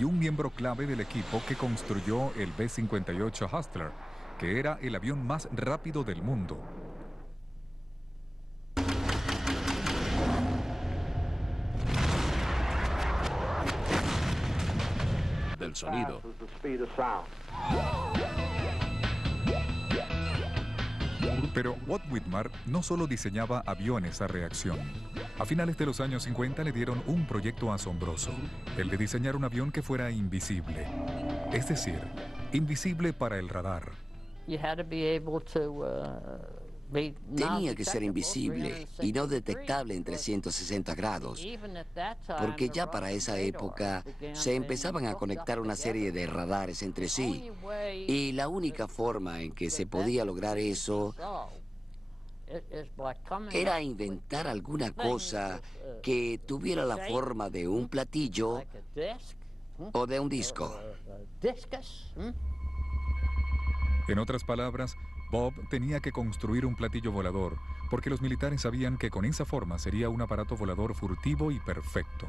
y un miembro clave del equipo que construyó el B-58 Hustler, que era el avión más rápido del mundo. Del sonido. Pero Walt Whitmar no solo diseñaba aviones a reacción. A finales de los años 50 le dieron un proyecto asombroso, el de diseñar un avión que fuera invisible. Es decir, invisible para el radar. Tenía que ser invisible y no detectable en 360 grados, porque ya para esa época se empezaban a conectar una serie de radares entre sí, y la única forma en que se podía lograr eso era inventar alguna cosa que tuviera la forma de un platillo o de un disco. En otras palabras, Bob tenía que construir un platillo volador, porque los militares sabían que con esa forma sería un aparato volador furtivo y perfecto.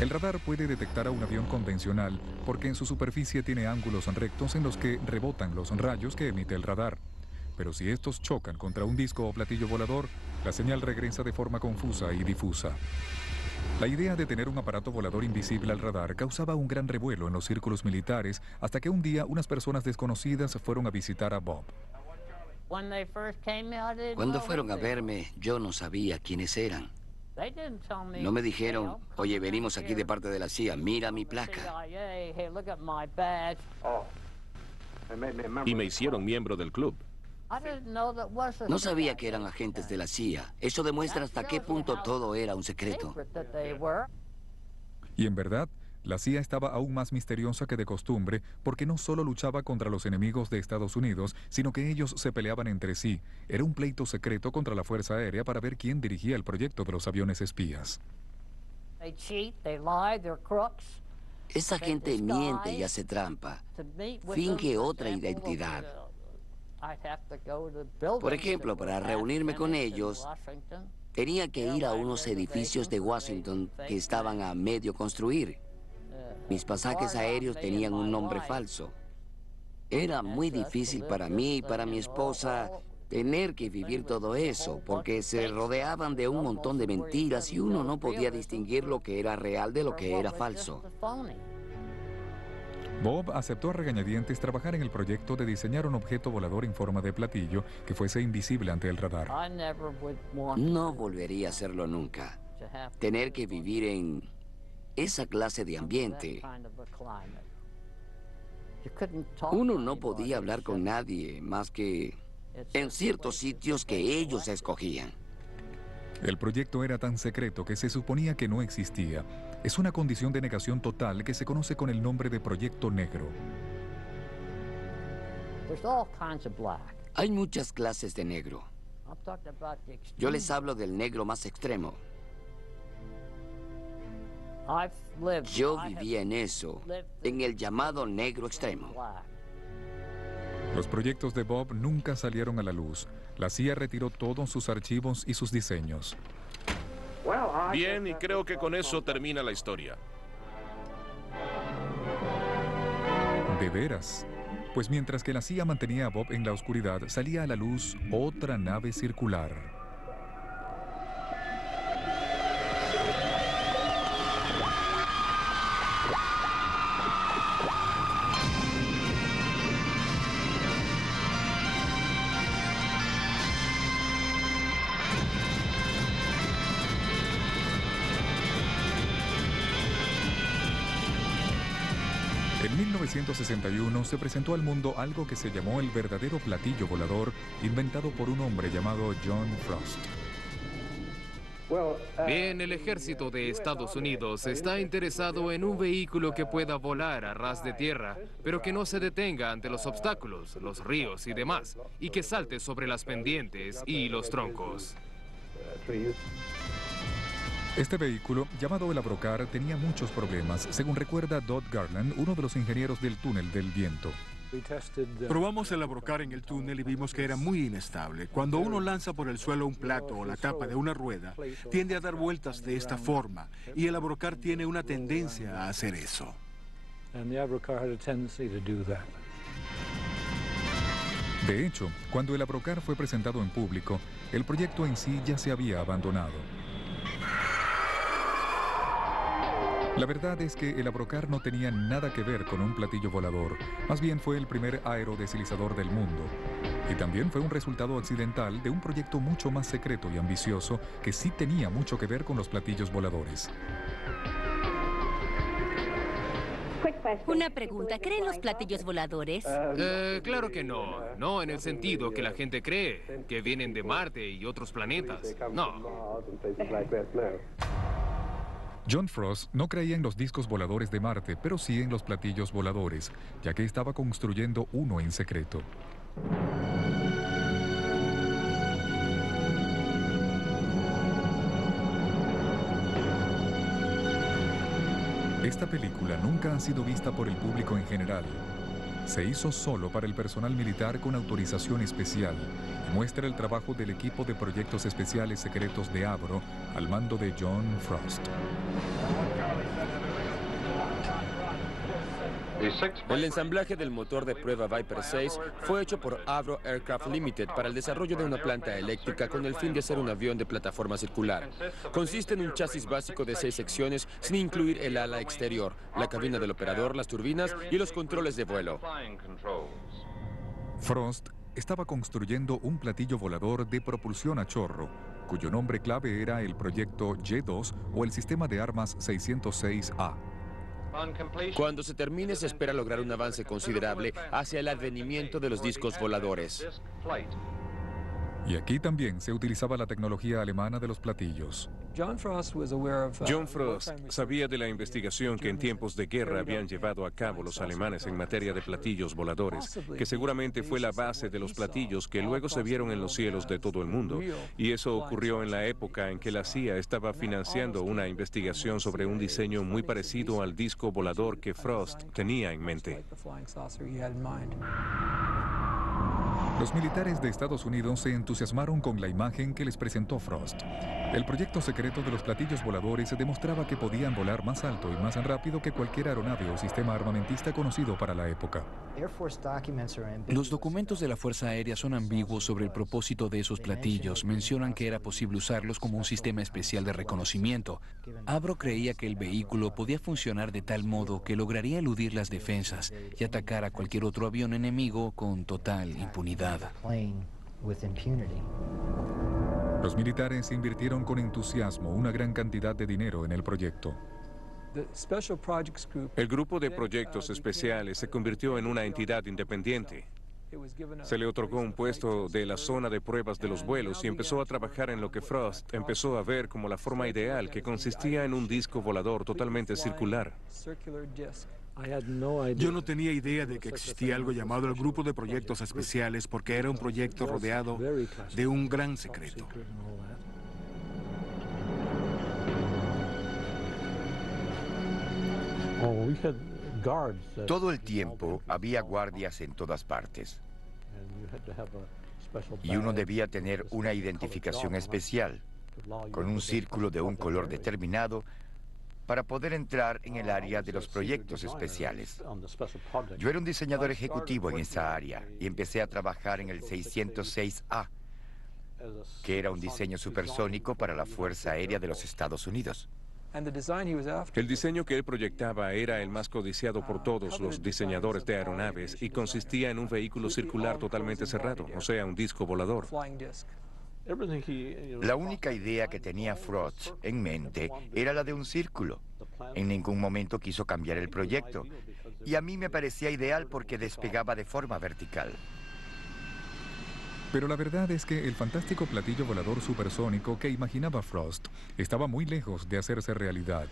El radar puede detectar a un avión convencional porque en su superficie tiene ángulos rectos en los que rebotan los rayos que emite el radar. Pero si estos chocan contra un disco o platillo volador, la señal regresa de forma confusa y difusa. La idea de tener un aparato volador invisible al radar causaba un gran revuelo en los círculos militares hasta que un día unas personas desconocidas fueron a visitar a Bob. Cuando fueron a verme, yo no sabía quiénes eran. No me dijeron, oye, venimos aquí de parte de la CIA, mira mi placa. Y me hicieron miembro del club. No sabía que eran agentes de la CIA. Eso demuestra hasta qué punto todo era un secreto. Y en verdad, la CIA estaba aún más misteriosa que de costumbre porque no solo luchaba contra los enemigos de Estados Unidos, sino que ellos se peleaban entre sí. Era un pleito secreto contra la Fuerza Aérea para ver quién dirigía el proyecto de los aviones espías. Esa gente miente y hace trampa. Finge otra identidad. Por ejemplo, para reunirme con ellos, tenía que ir a unos edificios de Washington que estaban a medio construir. Mis pasajes aéreos tenían un nombre falso. Era muy difícil para mí y para mi esposa tener que vivir todo eso, porque se rodeaban de un montón de mentiras y uno no podía distinguir lo que era real de lo que era falso. Bob aceptó a regañadientes trabajar en el proyecto de diseñar un objeto volador en forma de platillo que fuese invisible ante el radar. No volvería a hacerlo nunca. Tener que vivir en esa clase de ambiente. Uno no podía hablar con nadie más que en ciertos sitios que ellos escogían. El proyecto era tan secreto que se suponía que no existía. Es una condición de negación total que se conoce con el nombre de Proyecto Negro. Hay muchas clases de negro. Yo les hablo del negro más extremo. Yo vivía en eso, en el llamado negro extremo. Los proyectos de Bob nunca salieron a la luz. La CIA retiró todos sus archivos y sus diseños. Bien, y creo que con eso termina la historia. ¿De veras? Pues mientras que la CIA mantenía a Bob en la oscuridad, salía a la luz otra nave circular. En 1961 se presentó al mundo algo que se llamó el verdadero platillo volador, inventado por un hombre llamado John Frost. Bien, el ejército de Estados Unidos está interesado en un vehículo que pueda volar a ras de tierra, pero que no se detenga ante los obstáculos, los ríos y demás, y que salte sobre las pendientes y los troncos. Este vehículo, llamado el Abrocar, tenía muchos problemas, según recuerda Dodd Garland, uno de los ingenieros del túnel del viento. Probamos el abrocar en el túnel y vimos que era muy inestable. Cuando uno lanza por el suelo un plato o la tapa de una rueda, tiende a dar vueltas de esta forma, y el abrocar tiene una tendencia a hacer eso. De hecho, cuando el Abrocar fue presentado en público, el proyecto en sí ya se había abandonado. La verdad es que el Abrocar no tenía nada que ver con un platillo volador, más bien fue el primer aerodeslizador del mundo. Y también fue un resultado accidental de un proyecto mucho más secreto y ambicioso que sí tenía mucho que ver con los platillos voladores. Una pregunta, ¿creen los platillos voladores? Claro que no. No en el sentido que la gente cree, que vienen de Marte y otros planetas. No. John Frost no creía en los discos voladores de Marte, pero sí en los platillos voladores, ya que estaba construyendo uno en secreto. Esta película nunca ha sido vista por el público en general. Se hizo solo para el personal militar con autorización especial y muestra el trabajo del equipo de proyectos especiales secretos de Avro al mando de John Frost. El ensamblaje del motor de prueba Viper 6 fue hecho por Avro Aircraft Limited para el desarrollo de una planta eléctrica con el fin de hacer un avión de plataforma circular. Consiste en un chasis básico de 6 secciones sin incluir el ala exterior, la cabina del operador, las turbinas y los controles de vuelo. Frost estaba construyendo un platillo volador de propulsión a chorro, cuyo nombre clave era el proyecto Y-2 o el sistema de armas 606A. Cuando se termine, se espera lograr un avance considerable hacia el advenimiento de los discos voladores. Y aquí también se utilizaba la tecnología alemana de los platillos. John Frost sabía de la investigación que en tiempos de guerra habían llevado a cabo los alemanes en materia de platillos voladores, que seguramente fue la base de los platillos que luego se vieron en los cielos de todo el mundo. Y eso ocurrió en la época en que la CIA estaba financiando una investigación sobre un diseño muy parecido al disco volador que Frost tenía en mente. Los militares de Estados Unidos se entusiasmaron con la imagen que les presentó Frost. El proyecto secreto de los platillos voladores demostraba que podían volar más alto y más rápido que cualquier aeronave o sistema armamentista conocido para la época. Los documentos de la Fuerza Aérea son ambiguos sobre el propósito de esos platillos. Mencionan que era posible usarlos como un sistema especial de reconocimiento. Avro creía que el vehículo podía funcionar de tal modo que lograría eludir las defensas y atacar a cualquier otro avión enemigo con total impunidad. Los militares invirtieron con entusiasmo una gran cantidad de dinero en el proyecto. El grupo de proyectos especiales se convirtió en una entidad independiente. Se le otorgó un puesto de la zona de pruebas de los vuelos y empezó a trabajar en lo que Frost empezó a ver como la forma ideal, que consistía en un disco volador totalmente circular. Yo no tenía idea de que existía algo llamado el Grupo de Proyectos Especiales porque era un proyecto rodeado de un gran secreto. Todo el tiempo había guardias en todas partes. Y uno debía tener una identificación especial, con un círculo de un color determinado, para poder entrar en el área de los proyectos especiales. Yo era un diseñador ejecutivo en esa área y empecé a trabajar en el 606A, que era un diseño supersónico para la Fuerza Aérea de los Estados Unidos. El diseño que él proyectaba era el más codiciado por todos los diseñadores de aeronaves y consistía en un vehículo circular totalmente cerrado, o sea, un disco volador. La única idea que tenía Frost en mente era la de un círculo. En ningún momento quiso cambiar el proyecto. Y a mí me parecía ideal porque despegaba de forma vertical. Pero la verdad es que el fantástico platillo volador supersónico que imaginaba Frost estaba muy lejos de hacerse realidad.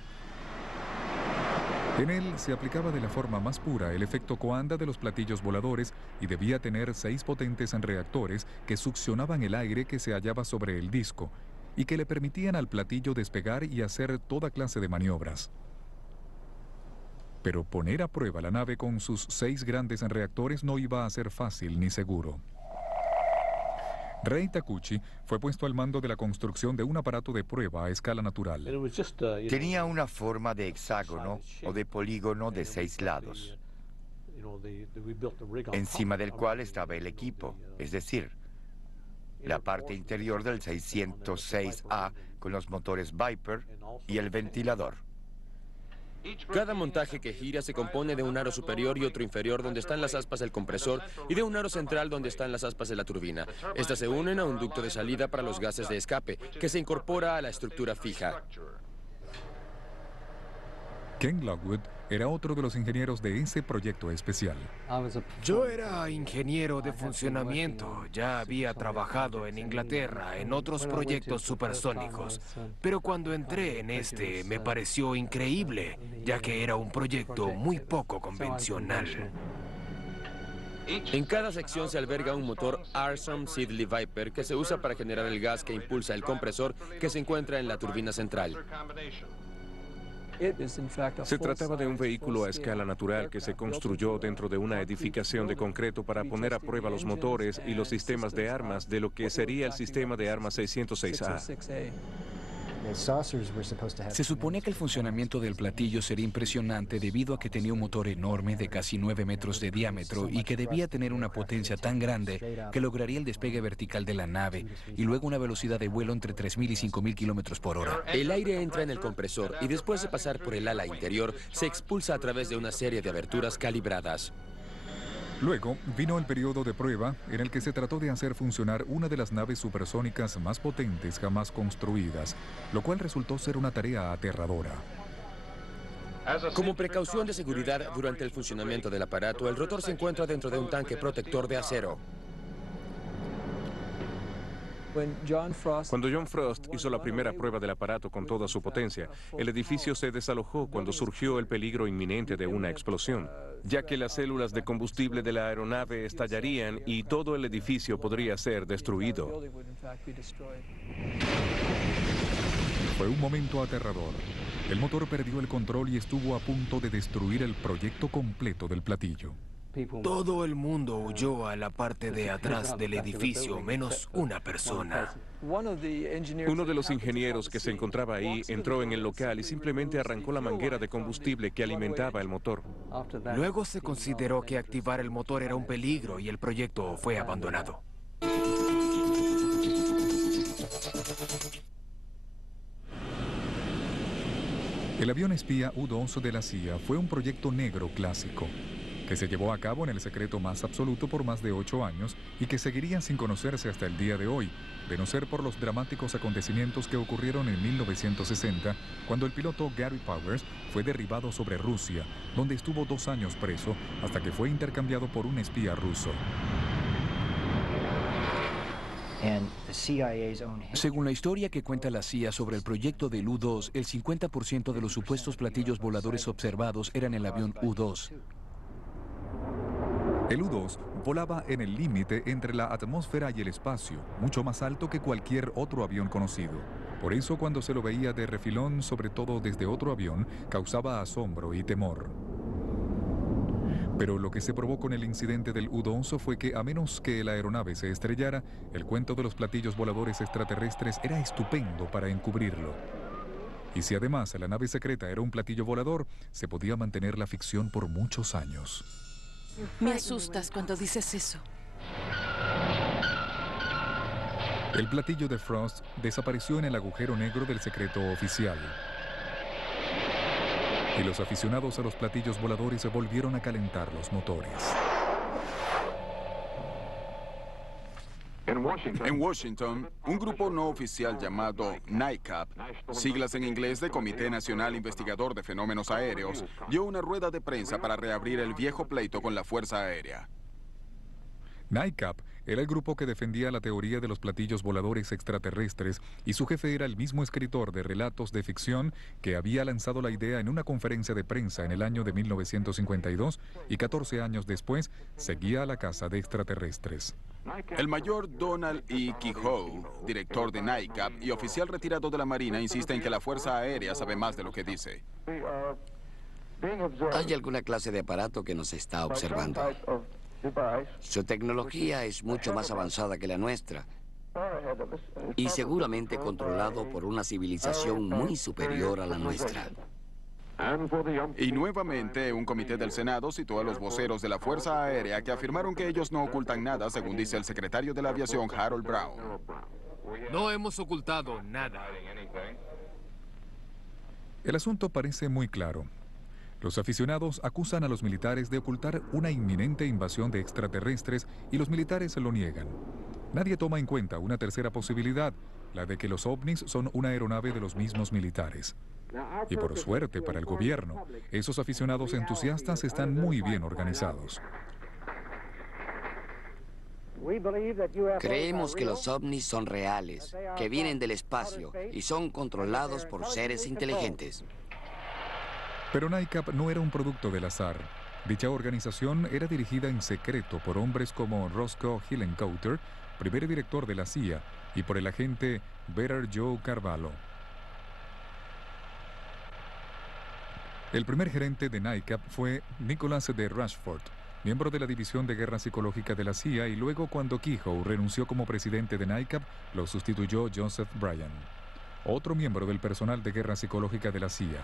En él se aplicaba de la forma más pura el efecto Coanda de los platillos voladores y debía tener 6 potentes reactores que succionaban el aire que se hallaba sobre el disco y que le permitían al platillo despegar y hacer toda clase de maniobras. Pero poner a prueba la nave con sus 6 grandes reactores no iba a ser fácil ni seguro. Rei Takuchi fue puesto al mando de la construcción de un aparato de prueba a escala natural. Tenía una forma de hexágono o de polígono de 6 lados, encima del cual estaba el equipo, es decir, la parte interior del 606A con los motores Viper y el ventilador. Cada montaje que gira se compone de un aro superior y otro inferior donde están las aspas del compresor y de un aro central donde están las aspas de la turbina. Estas se unen a un ducto de salida para los gases de escape, que se incorpora a la estructura fija. Ken Lockwood era otro de los ingenieros de ese proyecto especial. Yo era ingeniero de funcionamiento. Ya había trabajado en Inglaterra en otros proyectos supersónicos. Pero cuando entré en este me pareció increíble, ya que era un proyecto muy poco convencional. En cada sección se alberga un motor Armstrong Siddeley Viper que se usa para generar el gas que impulsa el compresor que se encuentra en la turbina central. Se trataba de un vehículo a escala natural que se construyó dentro de una edificación de concreto para poner a prueba los motores y los sistemas de armas de lo que sería el sistema de armas 606A. Se suponía que el funcionamiento del platillo sería impresionante debido a que tenía un motor enorme de casi 9 metros de diámetro y que debía tener una potencia tan grande que lograría el despegue vertical de la nave y luego una velocidad de vuelo entre 3.000 y 5.000 kilómetros por hora. El aire entra en el compresor y después de pasar por el ala interior se expulsa a través de una serie de aberturas calibradas. Luego vino el periodo de prueba en el que se trató de hacer funcionar una de las naves supersónicas más potentes jamás construidas, lo cual resultó ser una tarea aterradora. Como precaución de seguridad durante el funcionamiento del aparato, el rotor se encuentra dentro de un tanque protector de acero. Cuando John Frost hizo la primera prueba del aparato con toda su potencia, el edificio se desalojó cuando surgió el peligro inminente de una explosión, ya que las células de combustible de la aeronave estallarían y todo el edificio podría ser destruido. Fue un momento aterrador. El motor perdió el control y estuvo a punto de destruir el proyecto completo del platillo. Todo el mundo huyó a la parte de atrás del edificio, menos una persona. Uno de los ingenieros que se encontraba ahí entró en el local y simplemente arrancó la manguera de combustible que alimentaba el motor. Luego se consideró que activar el motor era un peligro y el proyecto fue abandonado. El avión espía U-2 de la CIA fue un proyecto negro clásico, que se llevó a cabo en el secreto más absoluto por más de 8 años y que seguiría sin conocerse hasta el día de hoy, de no ser por los dramáticos acontecimientos que ocurrieron en 1960, cuando el piloto Gary Powers fue derribado sobre Rusia, donde estuvo 2 años preso hasta que fue intercambiado por un espía ruso. Según la historia que cuenta la CIA sobre el proyecto del U-2, el 50% de los supuestos platillos voladores observados eran el avión U-2. El U-2 volaba en el límite entre la atmósfera y el espacio, mucho más alto que cualquier otro avión conocido. Por eso, cuando se lo veía de refilón, sobre todo desde otro avión, causaba asombro y temor. Pero lo que se probó con el incidente del U-2 fue que, a menos que la aeronave se estrellara, el cuento de los platillos voladores extraterrestres era estupendo para encubrirlo. Y si además la nave secreta era un platillo volador, se podía mantener la ficción por muchos años. Me asustas cuando dices eso. El platillo de Frost desapareció en el agujero negro del secreto oficial. Y los aficionados a los platillos voladores se volvieron a calentar los motores. En Washington, un grupo no oficial llamado NICAP, siglas en inglés de Comité Nacional Investigador de Fenómenos Aéreos, dio una rueda de prensa para reabrir el viejo pleito con la Fuerza Aérea. NICAP era el grupo que defendía la teoría de los platillos voladores extraterrestres y su jefe era el mismo escritor de relatos de ficción que había lanzado la idea en una conferencia de prensa en el año de 1952 y 14 años después seguía a la caza de extraterrestres. El mayor Donald E. Kehoe, director de NICAP y oficial retirado de la Marina, insiste en que la Fuerza Aérea sabe más de lo que dice. Hay alguna clase de aparato que nos está observando. Su tecnología es mucho más avanzada que la nuestra y seguramente controlado por una civilización muy superior a la nuestra. Y nuevamente, un comité del Senado citó a los voceros de la Fuerza Aérea que afirmaron que ellos no ocultan nada, según dice el secretario de la Aviación, Harold Brown. No hemos ocultado nada. El asunto parece muy claro. Los aficionados acusan a los militares de ocultar una inminente invasión de extraterrestres y los militares lo niegan. Nadie toma en cuenta una tercera posibilidad, la de que los ovnis son una aeronave de los mismos militares. Y por suerte para el gobierno, esos aficionados entusiastas están muy bien organizados. Creemos que los ovnis son reales, que vienen del espacio y son controlados por seres inteligentes. Pero NICAP no era un producto del azar. Dicha organización era dirigida en secreto por hombres como Roscoe Hillenkoetter, primer director de la CIA, y por el agente Better Joe Carvalho. El primer gerente de NICAP fue Nicholas de Rashford, miembro de la División de Guerra Psicológica de la CIA, y luego cuando Keyhoe renunció como presidente de NICAP, lo sustituyó Joseph Bryan, otro miembro del personal de Guerra Psicológica de la CIA.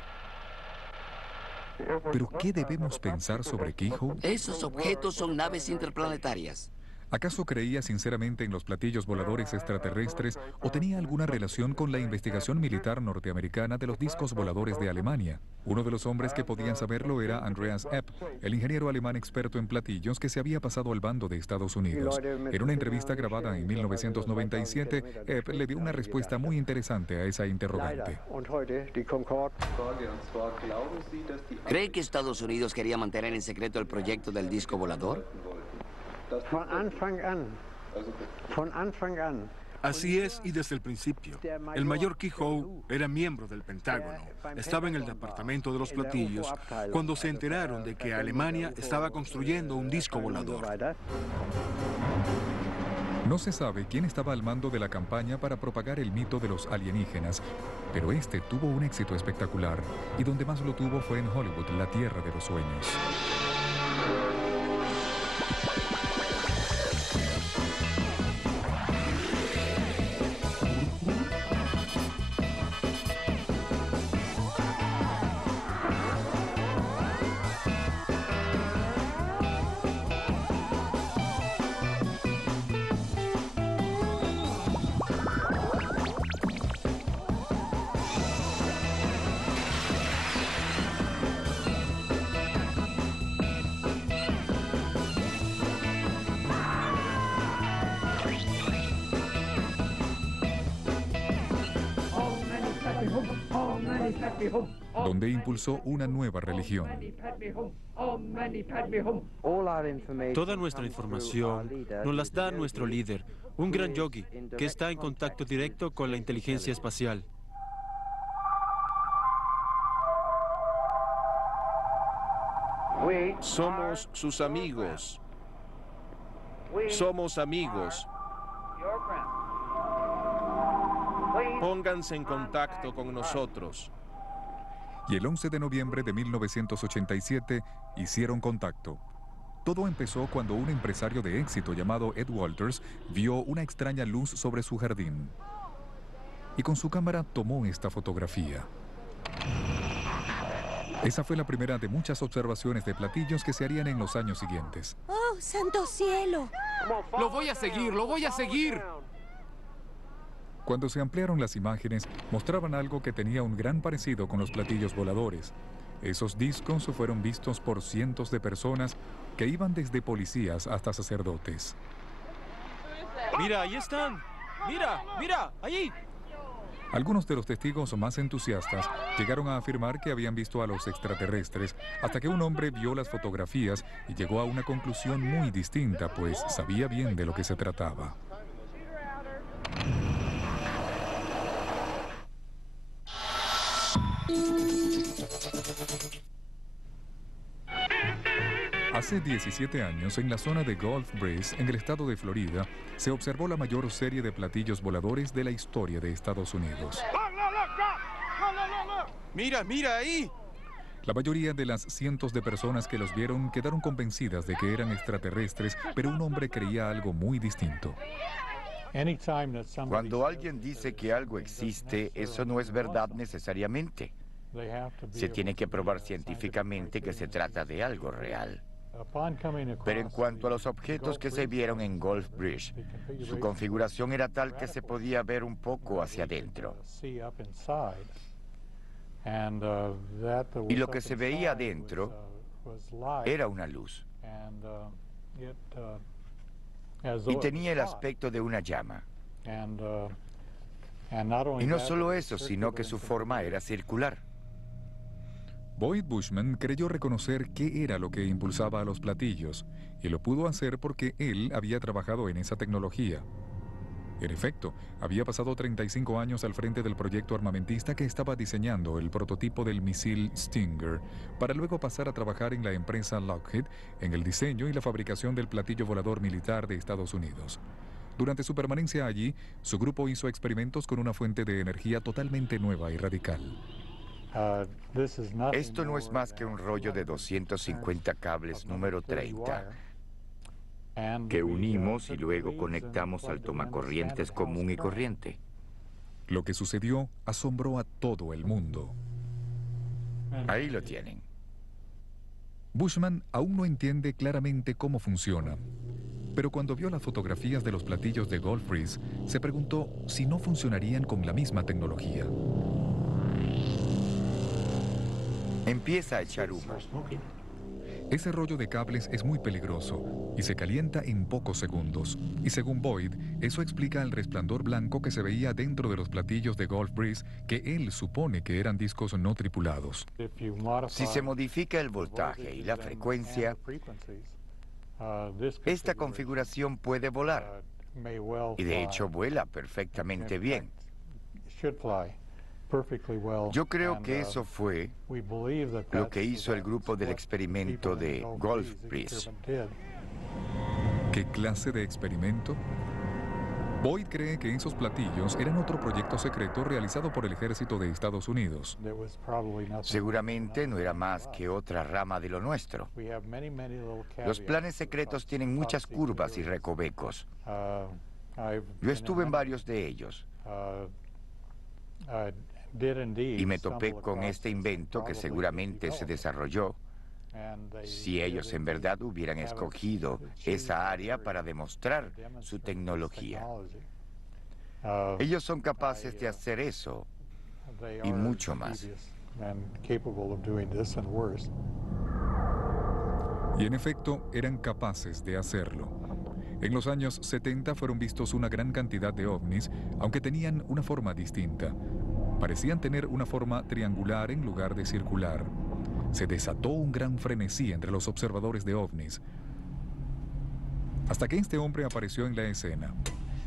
¿Pero qué debemos pensar sobre Keyhoe? Esos objetos son naves interplanetarias. ¿Acaso creía sinceramente en los platillos voladores extraterrestres o tenía alguna relación con la investigación militar norteamericana de los discos voladores de Alemania? Uno de los hombres que podían saberlo era Andreas Epp, el ingeniero alemán experto en platillos que se había pasado al bando de Estados Unidos. En una entrevista grabada en 1997, Epp le dio una respuesta muy interesante a esa interrogante. ¿Cree que Estados Unidos quería mantener en secreto el proyecto del disco volador? Así es, y desde el principio. El mayor Keyhoe era miembro del Pentágono. Estaba en el departamento de los platillos cuando se enteraron de que Alemania estaba construyendo un disco volador. No se sabe quién estaba al mando de la campaña para propagar el mito de los alienígenas, pero este tuvo un éxito espectacular, y donde más lo tuvo fue en Hollywood, la tierra de los sueños. Donde impulsó una nueva religión. Toda nuestra información nos las da nuestro líder, un gran yogi que está en contacto directo con la inteligencia espacial. Somos sus amigos. Somos amigos. Pónganse en contacto con nosotros. Y el 11 de noviembre de 1987 hicieron contacto. Todo empezó cuando un empresario de éxito llamado Ed Walters vio una extraña luz sobre su jardín. Y con su cámara tomó esta fotografía. Esa fue la primera de muchas observaciones de platillos que se harían en los años siguientes. ¡Oh, santo cielo! ¡Lo voy a seguir, lo voy a seguir! Cuando se ampliaron las imágenes, mostraban algo que tenía un gran parecido con los platillos voladores. Esos discos fueron vistos por cientos de personas que iban desde policías hasta sacerdotes. ¡Mira, ahí están! ¡Mira, mira, allí! Algunos de los testigos más entusiastas llegaron a afirmar que habían visto a los extraterrestres, hasta que un hombre vio las fotografías y llegó a una conclusión muy distinta, pues sabía bien de lo que se trataba. Hace 17 años, en la zona de Gulf Breeze, en el estado de Florida, se observó la mayor serie de platillos voladores de la historia de Estados Unidos. ¡Mira, mira ahí! La mayoría de las cientos de personas que los vieron quedaron convencidas de que eran extraterrestres, pero un hombre creía algo muy distinto. Cuando alguien dice que algo existe, eso no es verdad necesariamente. Se tiene que probar científicamente que se trata de algo real. Pero en cuanto a los objetos que se vieron en Gulf Breeze, su configuración era tal que se podía ver un poco hacia adentro. Y lo que se veía adentro era una luz. Y tenía el aspecto de una llama. Y no solo eso, sino que su forma era circular. Boyd Bushman creyó reconocer qué era lo que impulsaba a los platillos, y lo pudo hacer porque él había trabajado en esa tecnología. En efecto, había pasado 35 años al frente del proyecto armamentista que estaba diseñando el prototipo del misil Stinger, para luego pasar a trabajar en la empresa Lockheed en el diseño y la fabricación del platillo volador militar de Estados Unidos. Durante su permanencia allí, su grupo hizo experimentos con una fuente de energía totalmente nueva y radical. Esto no es más que un rollo de 250 cables número 30 que unimos y luego conectamos al tomacorrientes común y corriente. Lo que sucedió asombró a todo el mundo. Ahí lo tienen. Bushman aún no entiende claramente cómo funciona, pero cuando vio las fotografías de los platillos de Gulf Breeze, se preguntó si no funcionarían con la misma tecnología. Empieza a echar humo. Ese rollo de cables es muy peligroso y se calienta en pocos segundos. Y según Boyd, eso explica el resplandor blanco que se veía dentro de los platillos de Gulf Breeze, que él supone que eran discos no tripulados. Si se modifica el voltaje y la frecuencia, esta configuración puede volar. Y de hecho vuela perfectamente bien. Yo creo que eso fue lo que hizo el grupo del experimento de Gulf Breeze. ¿Qué clase de experimento? Boyd cree que esos platillos eran otro proyecto secreto realizado por el ejército de Estados Unidos. Seguramente no era más que otra rama de lo nuestro. Los planes secretos tienen muchas curvas y recovecos. Yo estuve en varios de ellos. Y me topé con este invento que seguramente se desarrolló si ellos en verdad hubieran escogido esa área para demostrar su tecnología. Ellos son capaces de hacer eso y mucho más. Y en efecto, eran capaces de hacerlo. En los años 70 fueron vistos una gran cantidad de ovnis, aunque tenían una forma distinta. Parecían tener una forma triangular en lugar de circular. Se desató un gran frenesí entre los observadores de ovnis, hasta que este hombre apareció en la escena.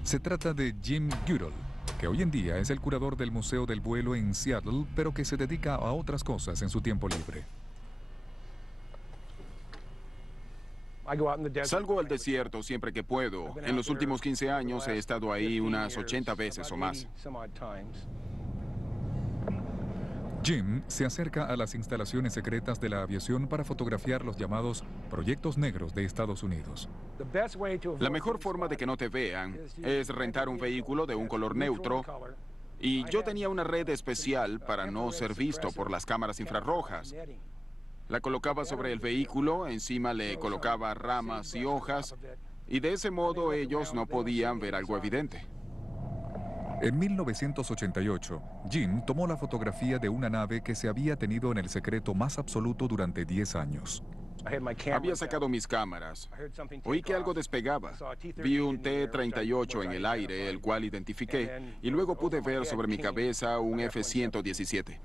Se trata de Jim Goodall, que hoy en día es el curador del Museo del Vuelo en Seattle, pero que se dedica a otras cosas en su tiempo libre. Salgo al desierto siempre que puedo. En los últimos 15 años he estado ahí unas 80 veces o más. Jim se acerca a las instalaciones secretas de la aviación para fotografiar los llamados proyectos negros de Estados Unidos. La mejor forma de que no te vean es rentar un vehículo de un color neutro, y yo tenía una red especial para no ser visto por las cámaras infrarrojas. La colocaba sobre el vehículo, encima le colocaba ramas y hojas, y de ese modo ellos no podían ver algo evidente. En 1988, Jim tomó la fotografía de una nave que se había tenido en el secreto más absoluto durante 10 años. Había sacado mis cámaras. Oí que algo despegaba. Vi un T-38 en el aire, el cual identifiqué, y luego pude ver sobre mi cabeza un F-117.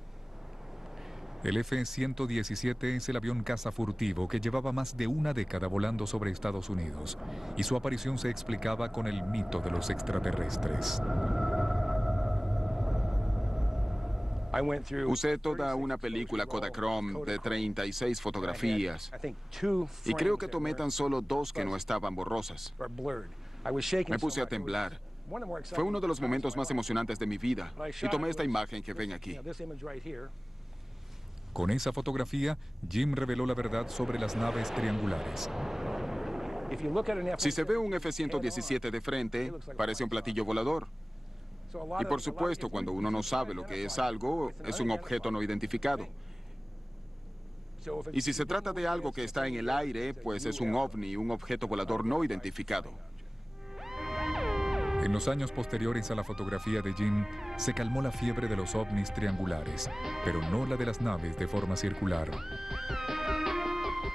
El F-117 es el avión caza furtivo que llevaba más de una década volando sobre Estados Unidos, y su aparición se explicaba con el mito de los extraterrestres. Usé toda una película Kodachrome de 36 fotografías, y creo que tomé tan solo 2 que no estaban borrosas. Me puse a temblar. Fue uno de los momentos más emocionantes de mi vida, y tomé esta imagen que ven aquí. Con esa fotografía, Jim reveló la verdad sobre las naves triangulares. Si se ve un F-117 de frente, parece un platillo volador. Y por supuesto, cuando uno no sabe lo que es algo, es un objeto no identificado. Y si se trata de algo que está en el aire, pues es un ovni, un objeto volador no identificado. En los años posteriores a la fotografía de Jim, se calmó la fiebre de los ovnis triangulares, pero no la de las naves de forma circular.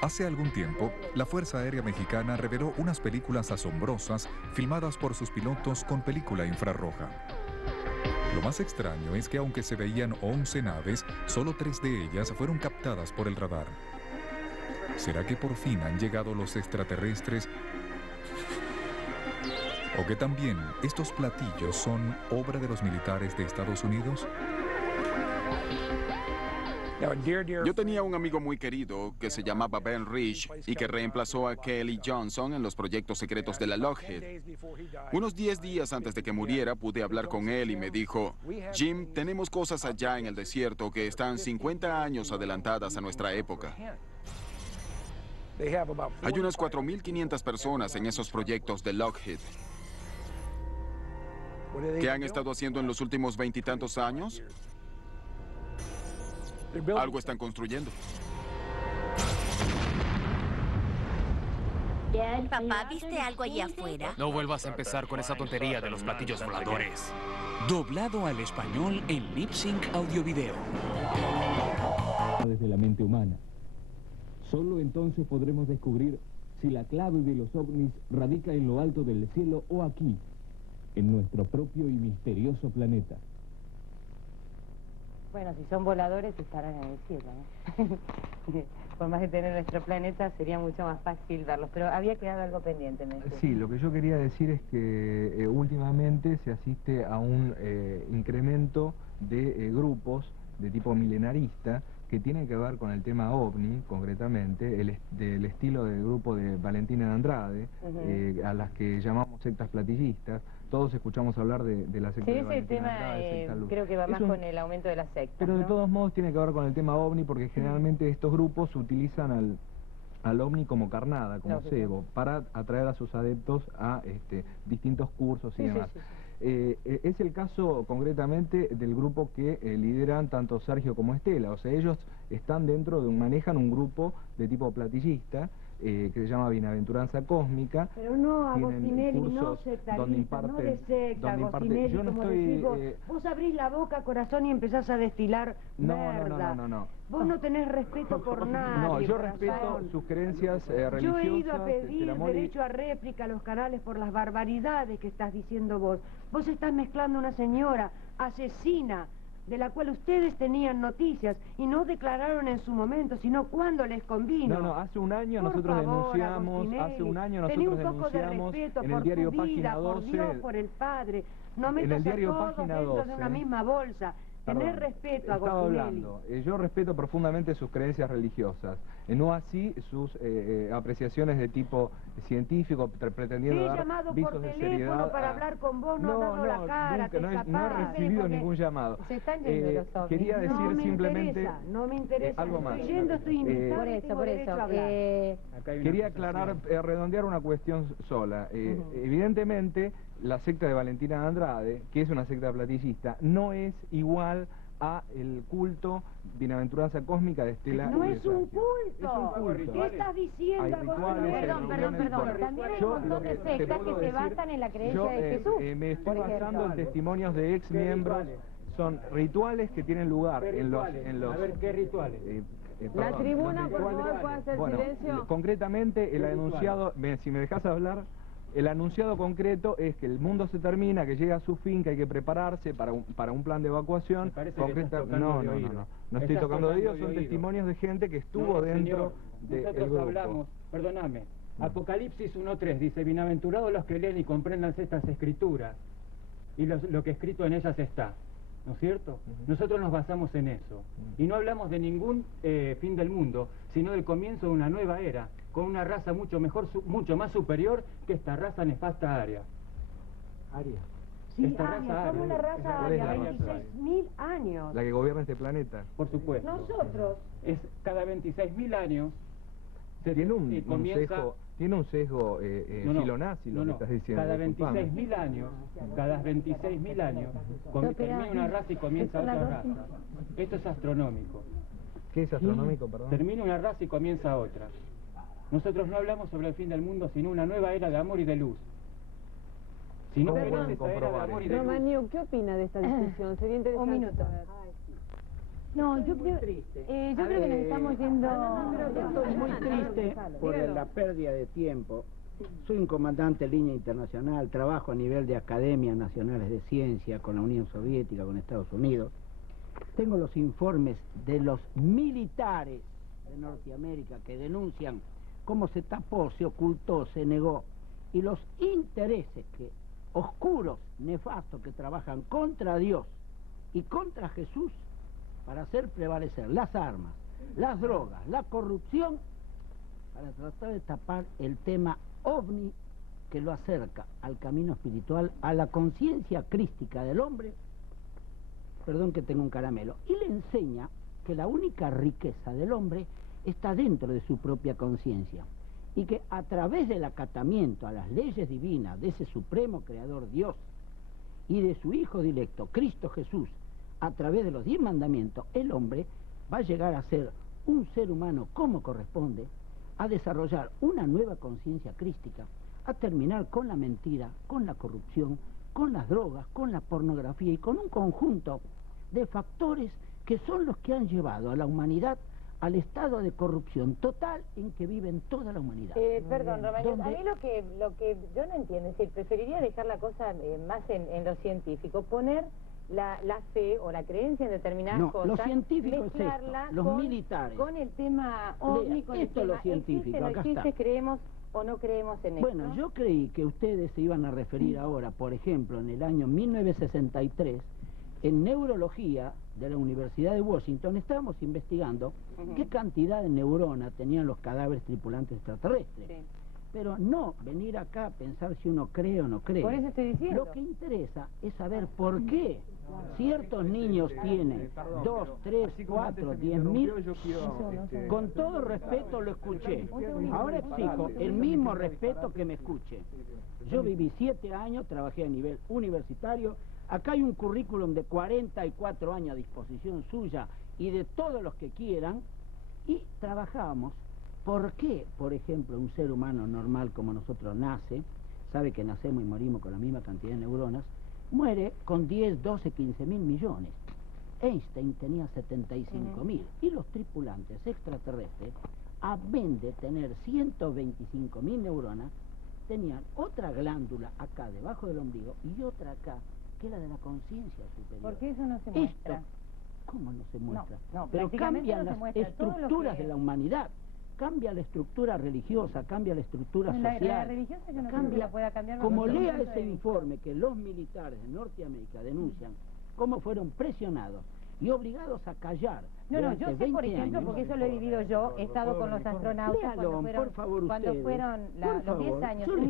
Hace algún tiempo, la Fuerza Aérea Mexicana reveló unas películas asombrosas filmadas por sus pilotos con película infrarroja. Lo más extraño es que aunque se veían 11 naves, solo 3 de ellas fueron captadas por el radar. ¿Será que por fin han llegado los extraterrestres? ¿O que también estos platillos son obra de los militares de Estados Unidos? Yo tenía un amigo muy querido que se llamaba Ben Rich y que reemplazó a Kelly Johnson en los proyectos secretos de la Lockheed. Unos 10 días antes de que muriera pude hablar con él y me dijo: Jim, tenemos cosas allá en el desierto que están 50 años adelantadas a nuestra época. Hay unas 4.500 personas en esos proyectos de Lockheed. ¿Qué han estado haciendo en los últimos 20 y tantos años? Algo están construyendo. Papá, ¿viste algo allí afuera? No vuelvas a empezar con esa tontería de los platillos voladores. Doblado al español en Lip Sync Audio Video. Desde la mente humana. Solo entonces podremos descubrir si la clave de los ovnis radica en lo alto del cielo o aquí, en nuestro propio y misterioso planeta. Bueno, si son voladores estarán en el cielo, ¿no? Por más que tener nuestro planeta sería mucho más fácil verlos, pero había quedado algo pendiente, me decía. Sí, lo que yo quería decir es que últimamente se asiste a un incremento de grupos de tipo milenarista que tienen que ver con el tema OVNI, concretamente, del estilo del grupo de Valentina de Andrade, a las que llamamos sectas platillistas. Todos escuchamos hablar de la secta de Valentina de Andrade, secta Luz. Creo que va más con el aumento de las sectas, pero ¿no? De todos modos tiene que ver con el tema OVNI porque generalmente estos grupos utilizan al OVNI como carnada, como cebo, para atraer a sus adeptos a distintos cursos y demás. Es el caso concretamente del grupo que lideran tanto Sergio como Estela, o sea, ellos están manejan un grupo de tipo platillista que se llama Bienaventuranza Cósmica. Pero no, Agostinelli, no sectarista, no de secta, Agostinelli, yo no como estoy, decís vos. Vos abrís la boca, corazón, y empezás a destilar merda. No. Vos no tenés respeto por nadie. No, yo corazón. respeto sus creencias religiosas. Yo he ido a pedir derecho a réplica a los canales por las barbaridades que estás diciendo vos. Vos estás mezclando una señora asesina, de la cual ustedes tenían noticias y no declararon en su momento, sino cuando les convino. No, hace un año por nosotros favor, denunciamos, Tení un poco de respeto en por el diario tu vida, Página 12, por Dios, por el Padre. No en metas el diario a todos Página dentro 12, de una misma bolsa. Tener respeto, estaba Agostinelli. hablando. Yo respeto profundamente sus creencias religiosas, no así sus apreciaciones de tipo científico, pretendiendo Te he dar llamado visos por de teléfono seriedad para hablar con vos, no has dado la cara, nunca, te no he recibido ningún llamado. Se están yendo los ovnis. Quería decir no me simplemente interesa, no me interesa. algo más. Estoy yendo, estoy invitado, por eso. Quería aclarar, redondear una cuestión sola. Evidentemente, la secta de Valentina de Andrade, que es una secta platillista, no es igual a el culto Bienaventuranza Cósmica de Estela. No es un culto. culto. ¿Qué estás diciendo, Perdón. También hay un montón de sectas que se basan en la creencia de Jesús. Me estoy basando en testimonios de ex miembros. Son rituales que tienen lugar en los... A ver, ¿qué rituales? La tribuna, por favor, puede hacer silencio. Concretamente, el enunciado, si me dejas hablar, el anunciado concreto es que el mundo se termina, que llega a su fin, que hay que prepararse para un plan de evacuación. No estoy tocando de oído, son testimonios de gente que estuvo dentro del grupo. Nosotros hablamos, perdóname, Apocalipsis 1.3 dice: bienaventurados los que leen y comprendan estas escrituras, y lo que escrito en ellas está. ¿No es cierto? Nosotros nos basamos en eso. Y no hablamos de ningún fin del mundo, sino del comienzo de una nueva era, con una raza mucho mejor, mucho más superior que esta raza nefasta aria. Sí, Esta raza somos la raza ¿Cuál es aria, la raza? 26.000 años. La que gobierna este planeta. Por supuesto. Nosotros. Es cada 26.000 años. Tiene un comienza... sesgo, tiene un sesgo filonazi lo que estás diciendo. Cada disculpame. 26.000 años, termina una raza y comienza otra raza. Esto es astronómico. ¿Qué es astronómico, perdón? Termina una raza y comienza otra. Nosotros no hablamos sobre el fin del mundo, sino una nueva era de amor y de luz. Si no querés esa era de amor y de luz... Romanio, ¿qué opina de esta discusión? Sería interesante. Un minuto. No, yo creo que nos estamos yendo... Estoy muy triste por la pérdida de tiempo. Soy un comandante de línea internacional, trabajo a nivel de academias nacionales de ciencia con la Unión Soviética, con Estados Unidos. Tengo los informes de los militares de Norteamérica que denuncian cómo se tapó, se ocultó, se negó, y los intereses oscuros, nefastos, que trabajan contra Dios y contra Jesús para hacer prevalecer las armas, las drogas, la corrupción, para tratar de tapar el tema ovni que lo acerca al camino espiritual, a la conciencia crística del hombre, perdón que tengo un caramelo, y le enseña que la única riqueza del hombre está dentro de su propia conciencia, y que a través del acatamiento a las leyes divinas de ese supremo creador Dios y de su Hijo directo, Cristo Jesús, a través de los 10 mandamientos, el hombre va a llegar a ser un ser humano como corresponde, a desarrollar una nueva conciencia crística, a terminar con la mentira, con la corrupción, con las drogas, con la pornografía y con un conjunto de factores que son los que han llevado a la humanidad al estado de corrupción total en que vive toda la humanidad. Perdón, Romanio, a mí lo que yo no entiendo es que preferiría dejar la cosa más en lo científico, poner la fe o la creencia en determinadas cosas, los científicos mezclarla los militares. Con el tema ovni, con esto el es lo tema científico, no acá existe, está. creemos o no creemos en esto. Bueno, yo creí que ustedes se iban a referir ahora, por ejemplo, en el año 1963, en neurología de la Universidad de Washington, estábamos investigando qué cantidad de neuronas tenían los cadáveres tripulantes extraterrestres. Sí. Pero no venir acá a pensar si uno cree o no cree. Por eso estoy diciendo. Lo que interesa es saber por qué ciertos niños tienen 2, 3, 4, 10.000. Con todo respeto lo escuché. Ahora exijo el mismo respeto que me escuche. Yo viví 7 años, trabajé a nivel universitario. Acá hay un currículum de 44 años a disposición suya y de todos los que quieran, y trabajamos. ¿Por qué, por ejemplo, un ser humano normal como nosotros nace, sabe que nacemos y morimos con la misma cantidad de neuronas, muere con 10, 12, 15 mil millones? Einstein tenía 75.000, y los tripulantes extraterrestres, a vez de tener 125.000 neuronas, tenían otra glándula acá debajo del ombligo y otra acá, que era de la conciencia superior. ¿Por qué eso no se muestra? ¿Cómo no se muestra? No, pero cambian no las estructuras de la humanidad. Cambia la estructura religiosa, cambia la estructura social. La religiosa yo no creo que la pueda cambiar. Como lea ese informe que los militares de Norteamérica denuncian cómo fueron presionados y obligados a callar. No, yo sé, por ejemplo, porque eso lo he vivido yo, he estado con los astronautas cuando fueron los 10 años, los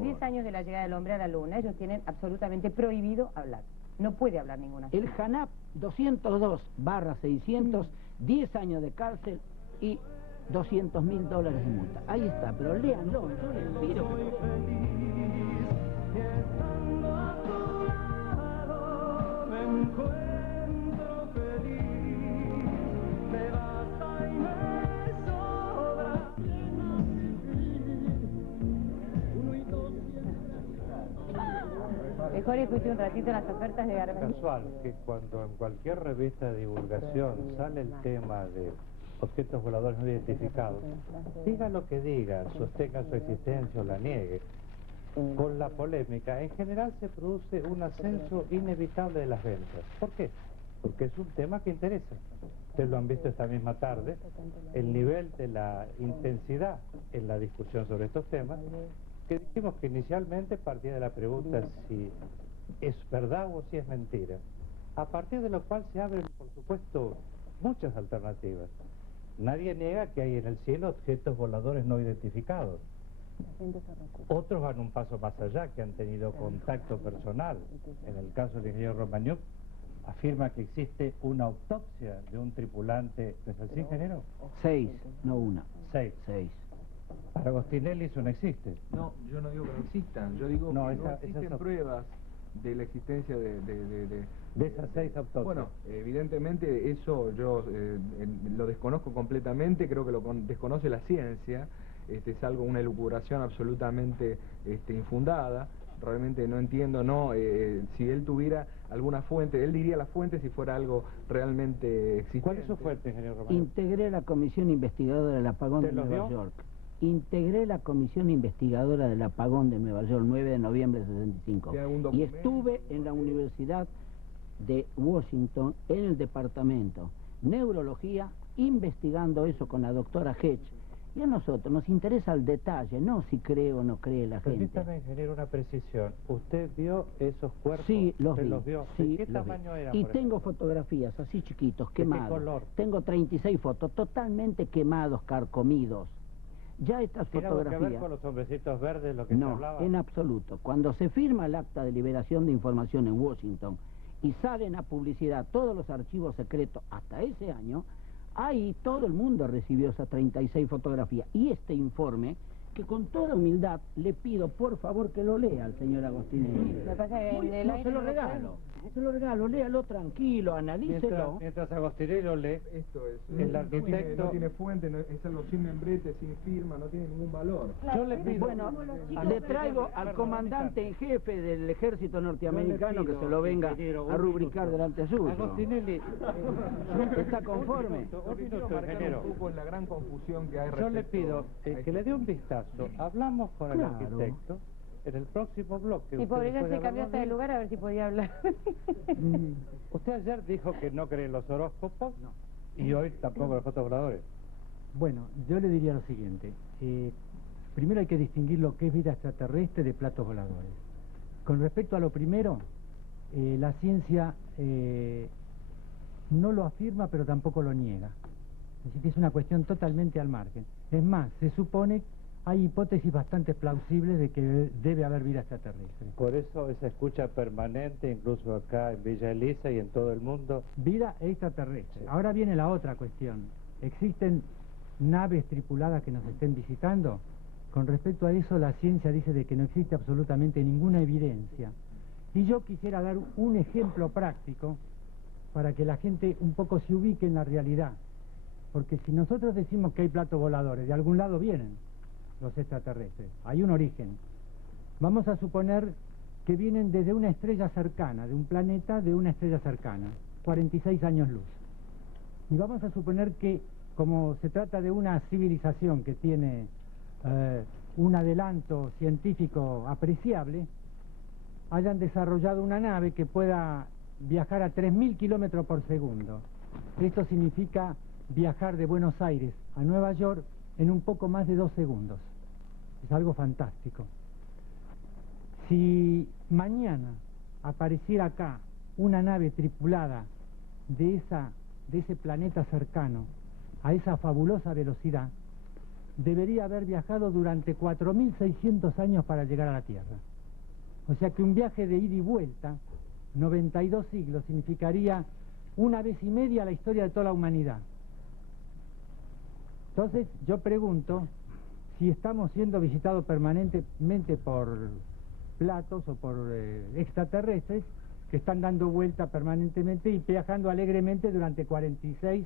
10 años de la llegada del hombre a la Luna. Ellos tienen absolutamente prohibido hablar. No puede hablar ninguna. El JANAP 202/600, 10 años de cárcel y $200.000 de multa. Ahí está, pero léanlo, yo les pido. Mejor escuche un ratito las ofertas de Garmin. Casual que cuando en cualquier revista de divulgación sale el tema de objetos voladores no identificados, diga lo que diga, sostenga su existencia o la niegue, con la polémica, en general se produce un ascenso inevitable de las ventas. ¿Por qué? Porque es un tema que interesa. Ustedes lo han visto esta misma tarde, el nivel de la intensidad en la discusión sobre estos temas, que dijimos que inicialmente partía de la pregunta si es verdad o si es mentira, a partir de lo cual se abren, por supuesto, muchas alternativas. Nadie niega que hay en el cielo objetos voladores no identificados. Otros van un paso más allá, que han tenido contacto personal. En el caso del ingeniero Romaniuk, afirma que existe una autopsia de un tripulante. ¿No es así, ingeniero? 6, no una. 6. Para Agostinelli eso no existe. No, yo no digo que no existan, yo digo que no existen pruebas de la existencia de esas 6 autopsias. Bueno, evidentemente eso yo lo desconozco completamente, creo que lo desconoce la ciencia, es algo, una elucubración absolutamente infundada. Realmente no entiendo, si él tuviera alguna fuente, él diría la fuente si fuera algo realmente existente. ¿Cuál es su fuente, ingeniero Romano? Integré la comisión investigadora del apagón de Nueva York. Integré la comisión investigadora del apagón de Nueva York, 9 de noviembre de 65. Y estuve en la Universidad de Washington, en el departamento neurología, investigando eso con la doctora Hedge. Y a nosotros nos interesa el detalle, no si cree o no cree la gente. Permítame, ingeniero, una precisión. ¿Usted vio esos cuerpos? Sí, los vi. ¿Los vio? Sí, ¿Qué tamaño eran? Y tengo fotografías así chiquitos, quemados. ¿De qué color? Tengo 36 fotos, totalmente quemados, carcomidos. Ya estas fotografías... ¿Tiene algo que ver con los hombrecitos verdes, lo que se hablaba? No, en absoluto. Cuando se firma el acta de liberación de información en Washington y salen a publicidad todos los archivos secretos hasta ese año, ahí todo el mundo recibió esas 36 fotografías. Y este informe, que con toda humildad le pido por favor que lo lea al señor Agostinelli. Se lo regalo, léalo tranquilo, analícelo. Mientras Agostinelli lo lee, esto es, el arquitecto... No tiene fuente, es algo sin membrete, sin firma, no tiene ningún valor. Yo le pido... Bueno, le traigo al comandante en jefe del ejército norteamericano que se lo venga a rubricar delante suyo. Agostinelli, ¿está conforme? Un poco en la gran confusión que hay. Yo le pido que le dé un vistazo. Hablamos con el arquitecto en el próximo bloque. Y por ella se cambió hasta de lugar a ver si podía hablar. Usted ayer dijo que no cree en los horóscopos y hoy tampoco en los fotovoladores. Bueno, yo le diría lo siguiente. Primero hay que distinguir lo que es vida extraterrestre de platos voladores. Con respecto a lo primero, la ciencia no lo afirma pero tampoco lo niega. Así que es una cuestión totalmente al margen. Es más, se supone hay hipótesis bastante plausibles de que debe haber vida extraterrestre. Por eso esa escucha permanente, incluso acá en Villa Elisa y en todo el mundo. Vida extraterrestre. Sí. Ahora viene la otra cuestión. ¿Existen naves tripuladas que nos estén visitando? Con respecto a eso, la ciencia dice de que no existe absolutamente ninguna evidencia. Y yo quisiera dar un ejemplo práctico para que la gente un poco se ubique en la realidad. Porque si nosotros decimos que hay platos voladores, de algún lado vienen los extraterrestres, hay un origen. Vamos a suponer que vienen desde una estrella cercana, de un planeta de una estrella cercana, 46 años luz. Y vamos a suponer que, como se trata de una civilización que tiene un adelanto científico apreciable, hayan desarrollado una nave que pueda viajar a 3.000 kilómetros por segundo. Esto significa viajar de Buenos Aires a Nueva York en un poco más de 2 segundos. Es algo fantástico. Si mañana apareciera acá una nave tripulada de ese planeta cercano a esa fabulosa velocidad, debería haber viajado durante 4.600 años para llegar a la Tierra. O sea que un viaje de ida y vuelta, 92 siglos, significaría 1 vez y media la historia de toda la humanidad. Entonces yo pregunto si estamos siendo visitados permanentemente por platos o por extraterrestres que están dando vuelta permanentemente y viajando alegremente durante 46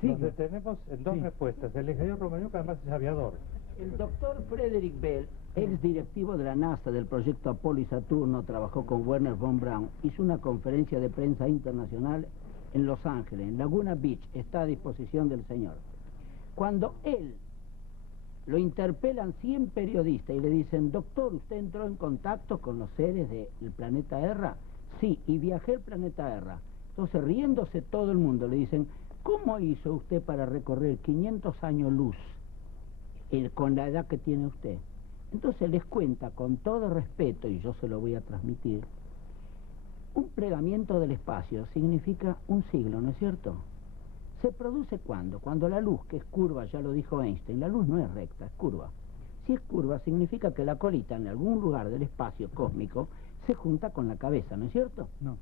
siglos. Nos detenemos en 2 respuestas. El ingeniero Romaniuk además es aviador. El doctor Frederick Bell, ex directivo de la NASA del proyecto Apolo y Saturno, trabajó con Werner von Braun, hizo una conferencia de prensa internacional en Los Ángeles, en Laguna Beach, está a disposición del señor. Cuando él lo interpelan 100 periodistas y le dicen, doctor, ¿usted entró en contacto con los seres del planeta Erra? Sí, y viajé al planeta Erra. Entonces, riéndose todo el mundo, le dicen, ¿cómo hizo usted para recorrer 500 años luz con la edad que tiene usted? Entonces les cuenta con todo respeto, y yo se lo voy a transmitir, un plegamiento del espacio significa un siglo, ¿no es cierto? ¿Se produce cuándo? Cuando la luz, que es curva, ya lo dijo Einstein, la luz no es recta, es curva. Si es curva, significa que la colita en algún lugar del espacio cósmico se junta con la cabeza, ¿no es cierto? No.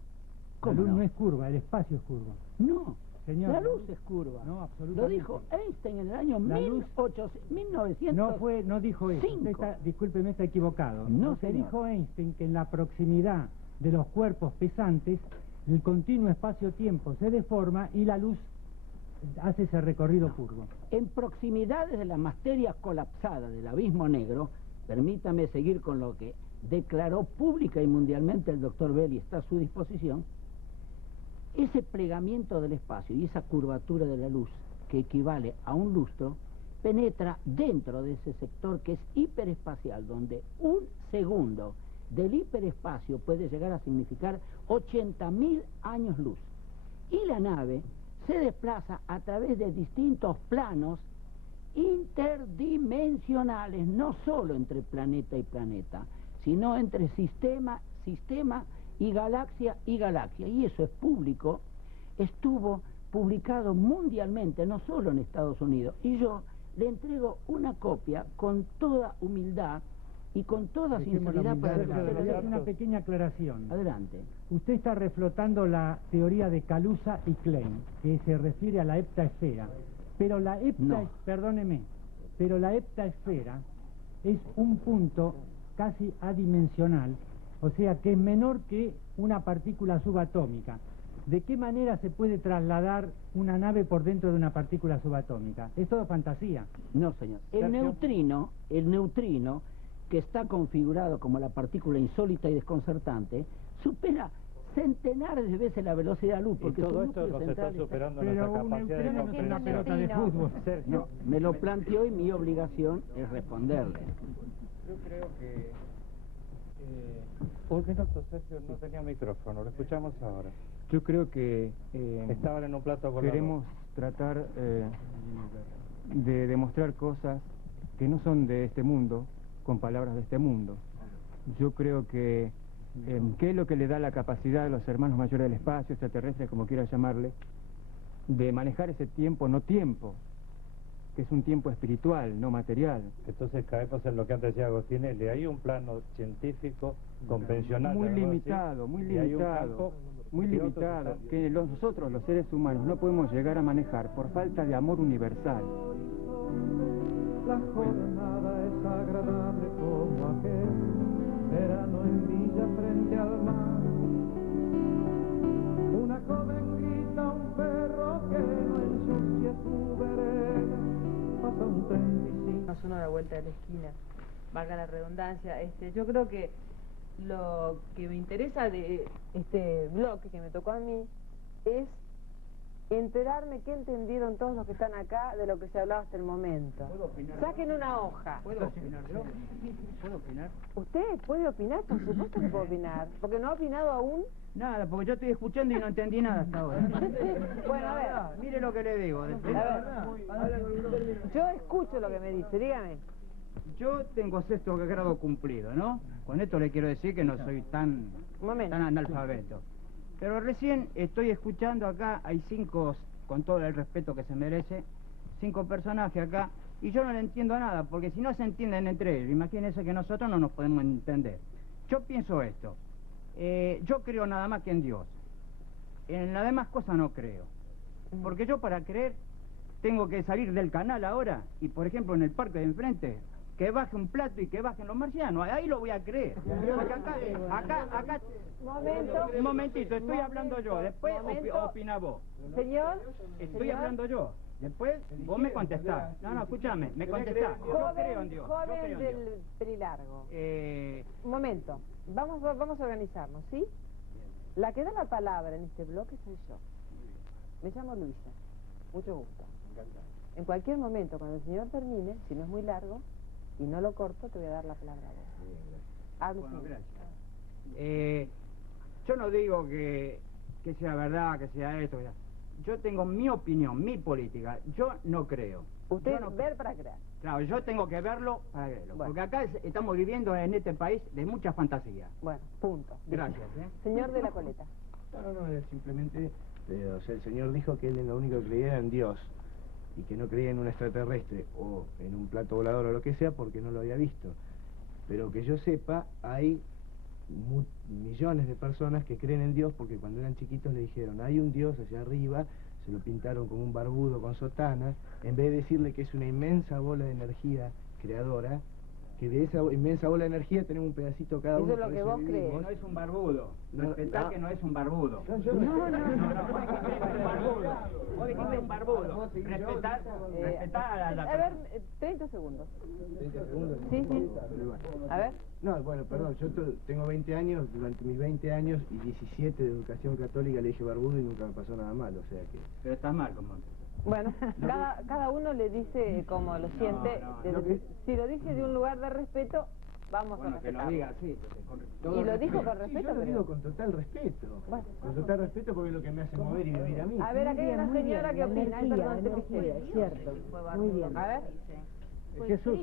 ¿Cómo La luz no? no es curva, el espacio es curva. No, Señor, la luz es curva. No, absolutamente. Lo dijo Einstein en el año 1900. No dijo eso. Discúlpeme, está equivocado. No, Lo que señor. dijo Einstein, que en la proximidad de los cuerpos pesantes, el continuo espacio-tiempo se deforma y la luz hace ese recorrido curvo. En proximidades de las materias colapsadas del abismo negro, permítame seguir con lo que declaró pública y mundialmente el doctor Bell y está a su disposición, ese plegamiento del espacio y esa curvatura de la luz, que equivale a un lustro, penetra dentro de ese sector que es hiperespacial, donde un segundo del hiperespacio puede llegar a significar 80.000 años luz. Y la nave se desplaza a través de distintos planos interdimensionales, no solo entre planeta y planeta, sino entre sistema y galaxia. Y eso es público, estuvo publicado mundialmente, no solo en Estados Unidos. Y yo le entrego una copia con toda humildad y con toda sinceridad para hacer una pequeña aclaración. Adelante. Usted está reflotando la teoría de Kaluza y Klein, que se refiere a la heptaesfera. Pero la heptaesfera es un punto casi adimensional, o sea que es menor que una partícula subatómica. ¿De qué manera se puede trasladar una nave por dentro de una partícula subatómica? Es todo fantasía. No, señor. El neutrino, que está configurado como la partícula insólita y desconcertante, supera centenares de veces la velocidad de la luz, porque todo esto nos está superando nuestra capacidad de no es una pelota de fútbol. No, me lo planteó y mi obligación es responderle. Yo creo que... ¿Por qué nuestro Sergio no tenía micrófono? Lo escuchamos ahora. Yo creo que estaban en un plato volador. Queremos tratar de demostrar cosas que no son de este mundo con palabras de este mundo. Yo creo que ¿qué es lo que le da la capacidad a los hermanos mayores del espacio, extraterrestres, como quiera llamarle, de manejar ese tiempo, no tiempo, que es un tiempo espiritual, no material? Entonces caemos en lo que antes decía Agostinelli. Hay un plano científico convencional. Muy limitado, que nosotros, los seres humanos, no podemos llegar a manejar por falta de amor universal. La jornada es agradable como aquel verano en Villa frente al mar. Una joven grita a un perro que no ensucie su vereda. Pasa un 35. Más uno a la vuelta de la esquina, valga la redundancia. Yo creo que lo que me interesa de este bloque que me tocó a mí es enterarme qué entendieron todos los que están acá de lo que se ha hablado hasta el momento. ¿Puedo opinar? Saquen una hoja. ¿Puedo opinar yo? ¿Puedo opinar? ¿Usted puede opinar? Por supuesto que puede opinar. ¿Porque no ha opinado aún? Nada, porque yo estoy escuchando y no entendí nada hasta ahora. Bueno, a ver. Mire lo que le digo. Yo escucho lo que me dice, dígame. Yo tengo sexto grado cumplido, ¿no? Con esto le quiero decir que no soy tan analfabeto. Pero recién estoy escuchando acá, hay 5, con todo el respeto que se merece, 5 personajes acá, y yo no le entiendo nada, porque si no se entienden entre ellos, imagínense que nosotros no nos podemos entender. Yo pienso esto, yo creo nada más que en Dios. En las demás cosas no creo. Porque yo para creer tengo que salir del canal ahora, y por ejemplo en el parque de enfrente, que baje un plato y que bajen los marcianos, ahí lo voy a creer. Porque acá, un momentito, estoy hablando yo, después opina vos. Señor. Estoy hablando yo, después vos me contestás. No, escúchame, me contestás. Yo creo en Dios. Joven del pelilargo. Un momento, vamos a organizarnos, ¿sí? La que da la palabra en este bloque soy yo. Me llamo Luisa, mucho gusto. En cualquier momento, cuando el señor termine, si no es muy largo, y no lo corto, te voy a dar la palabra a vos. Bueno, gracias. Yo no digo que sea verdad, que sea esto. Yo tengo mi opinión, mi política. Yo no creo. Usted ver para creer. Claro, yo tengo que verlo para creerlo. Bueno. Porque acá estamos viviendo en este país de mucha fantasía. Bueno, punto. Gracias. Señor de la Coleta. No, simplemente, o sea, el señor dijo que él lo único que creía era en Dios. y que no creía en un extraterrestre o en un plato volador o lo que sea porque no lo había visto. Pero que yo sepa, hay millones de personas que creen en Dios porque cuando eran chiquitos le dijeron, hay un Dios hacia arriba, se lo pintaron como un barbudo con sotana, en vez de decirle que es una inmensa bola de energía creadora, que de esa inmensa bola de energía tenemos un pedacito cada uno. Eso es lo que vos crees. No es un barbudo. Respetá que no es un barbudo. No. Vos dijiste un barbudo. Respetá a la... A ver, 30 segundos. 30 segundos. Sí. A ver. No, bueno, perdón, yo tengo 20 años, durante mis 20 años y 17 de educación católica le dije barbudo y nunca me pasó nada mal, o sea que... Pero estás mal, como... Bueno, cada uno le dice como lo siente. Si lo dice de un lugar de respeto, vamos a respetarlo. Que lo diga así. Y lo dijo con respeto. Sí, yo lo digo con total respeto. Bueno. Con total respeto porque es lo que me hace mover y vivir a mí. A ver, acá hay una señora que opina. Ay, perdón, te pisé. Cierto. Muy bien. A ver. Jesús.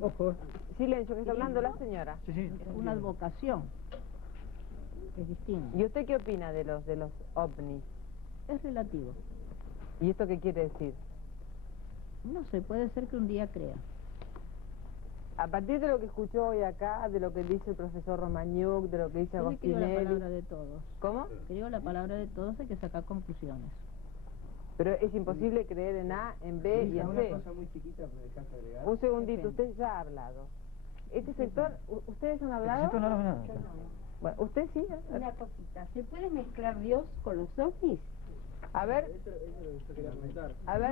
Ojo. Silencio, que está hablando la señora. Sí. Es una advocación. Es distinto. ¿Y usted qué opina de los ovnis? Es relativo. ¿Y esto qué quiere decir? No sé, puede ser que un día crea. A partir de lo que escuchó hoy acá, de lo que dice el profesor Romagnuc, de lo que dice Agostinelli... Creo la palabra de todos. ¿Cómo? Creo la palabra de todos, hay que sacar conclusiones. Pero es imposible creer en A, en B y en C. Una cosa muy chiquita, pero dejaste agregar. Un segundito, usted ya ha hablado. Este sector, ¿ustedes han hablado? Este sector no ha hablado. Bueno, ¿usted sí? Una cosita, ¿se puede mezclar Dios con los ovnis? A ver,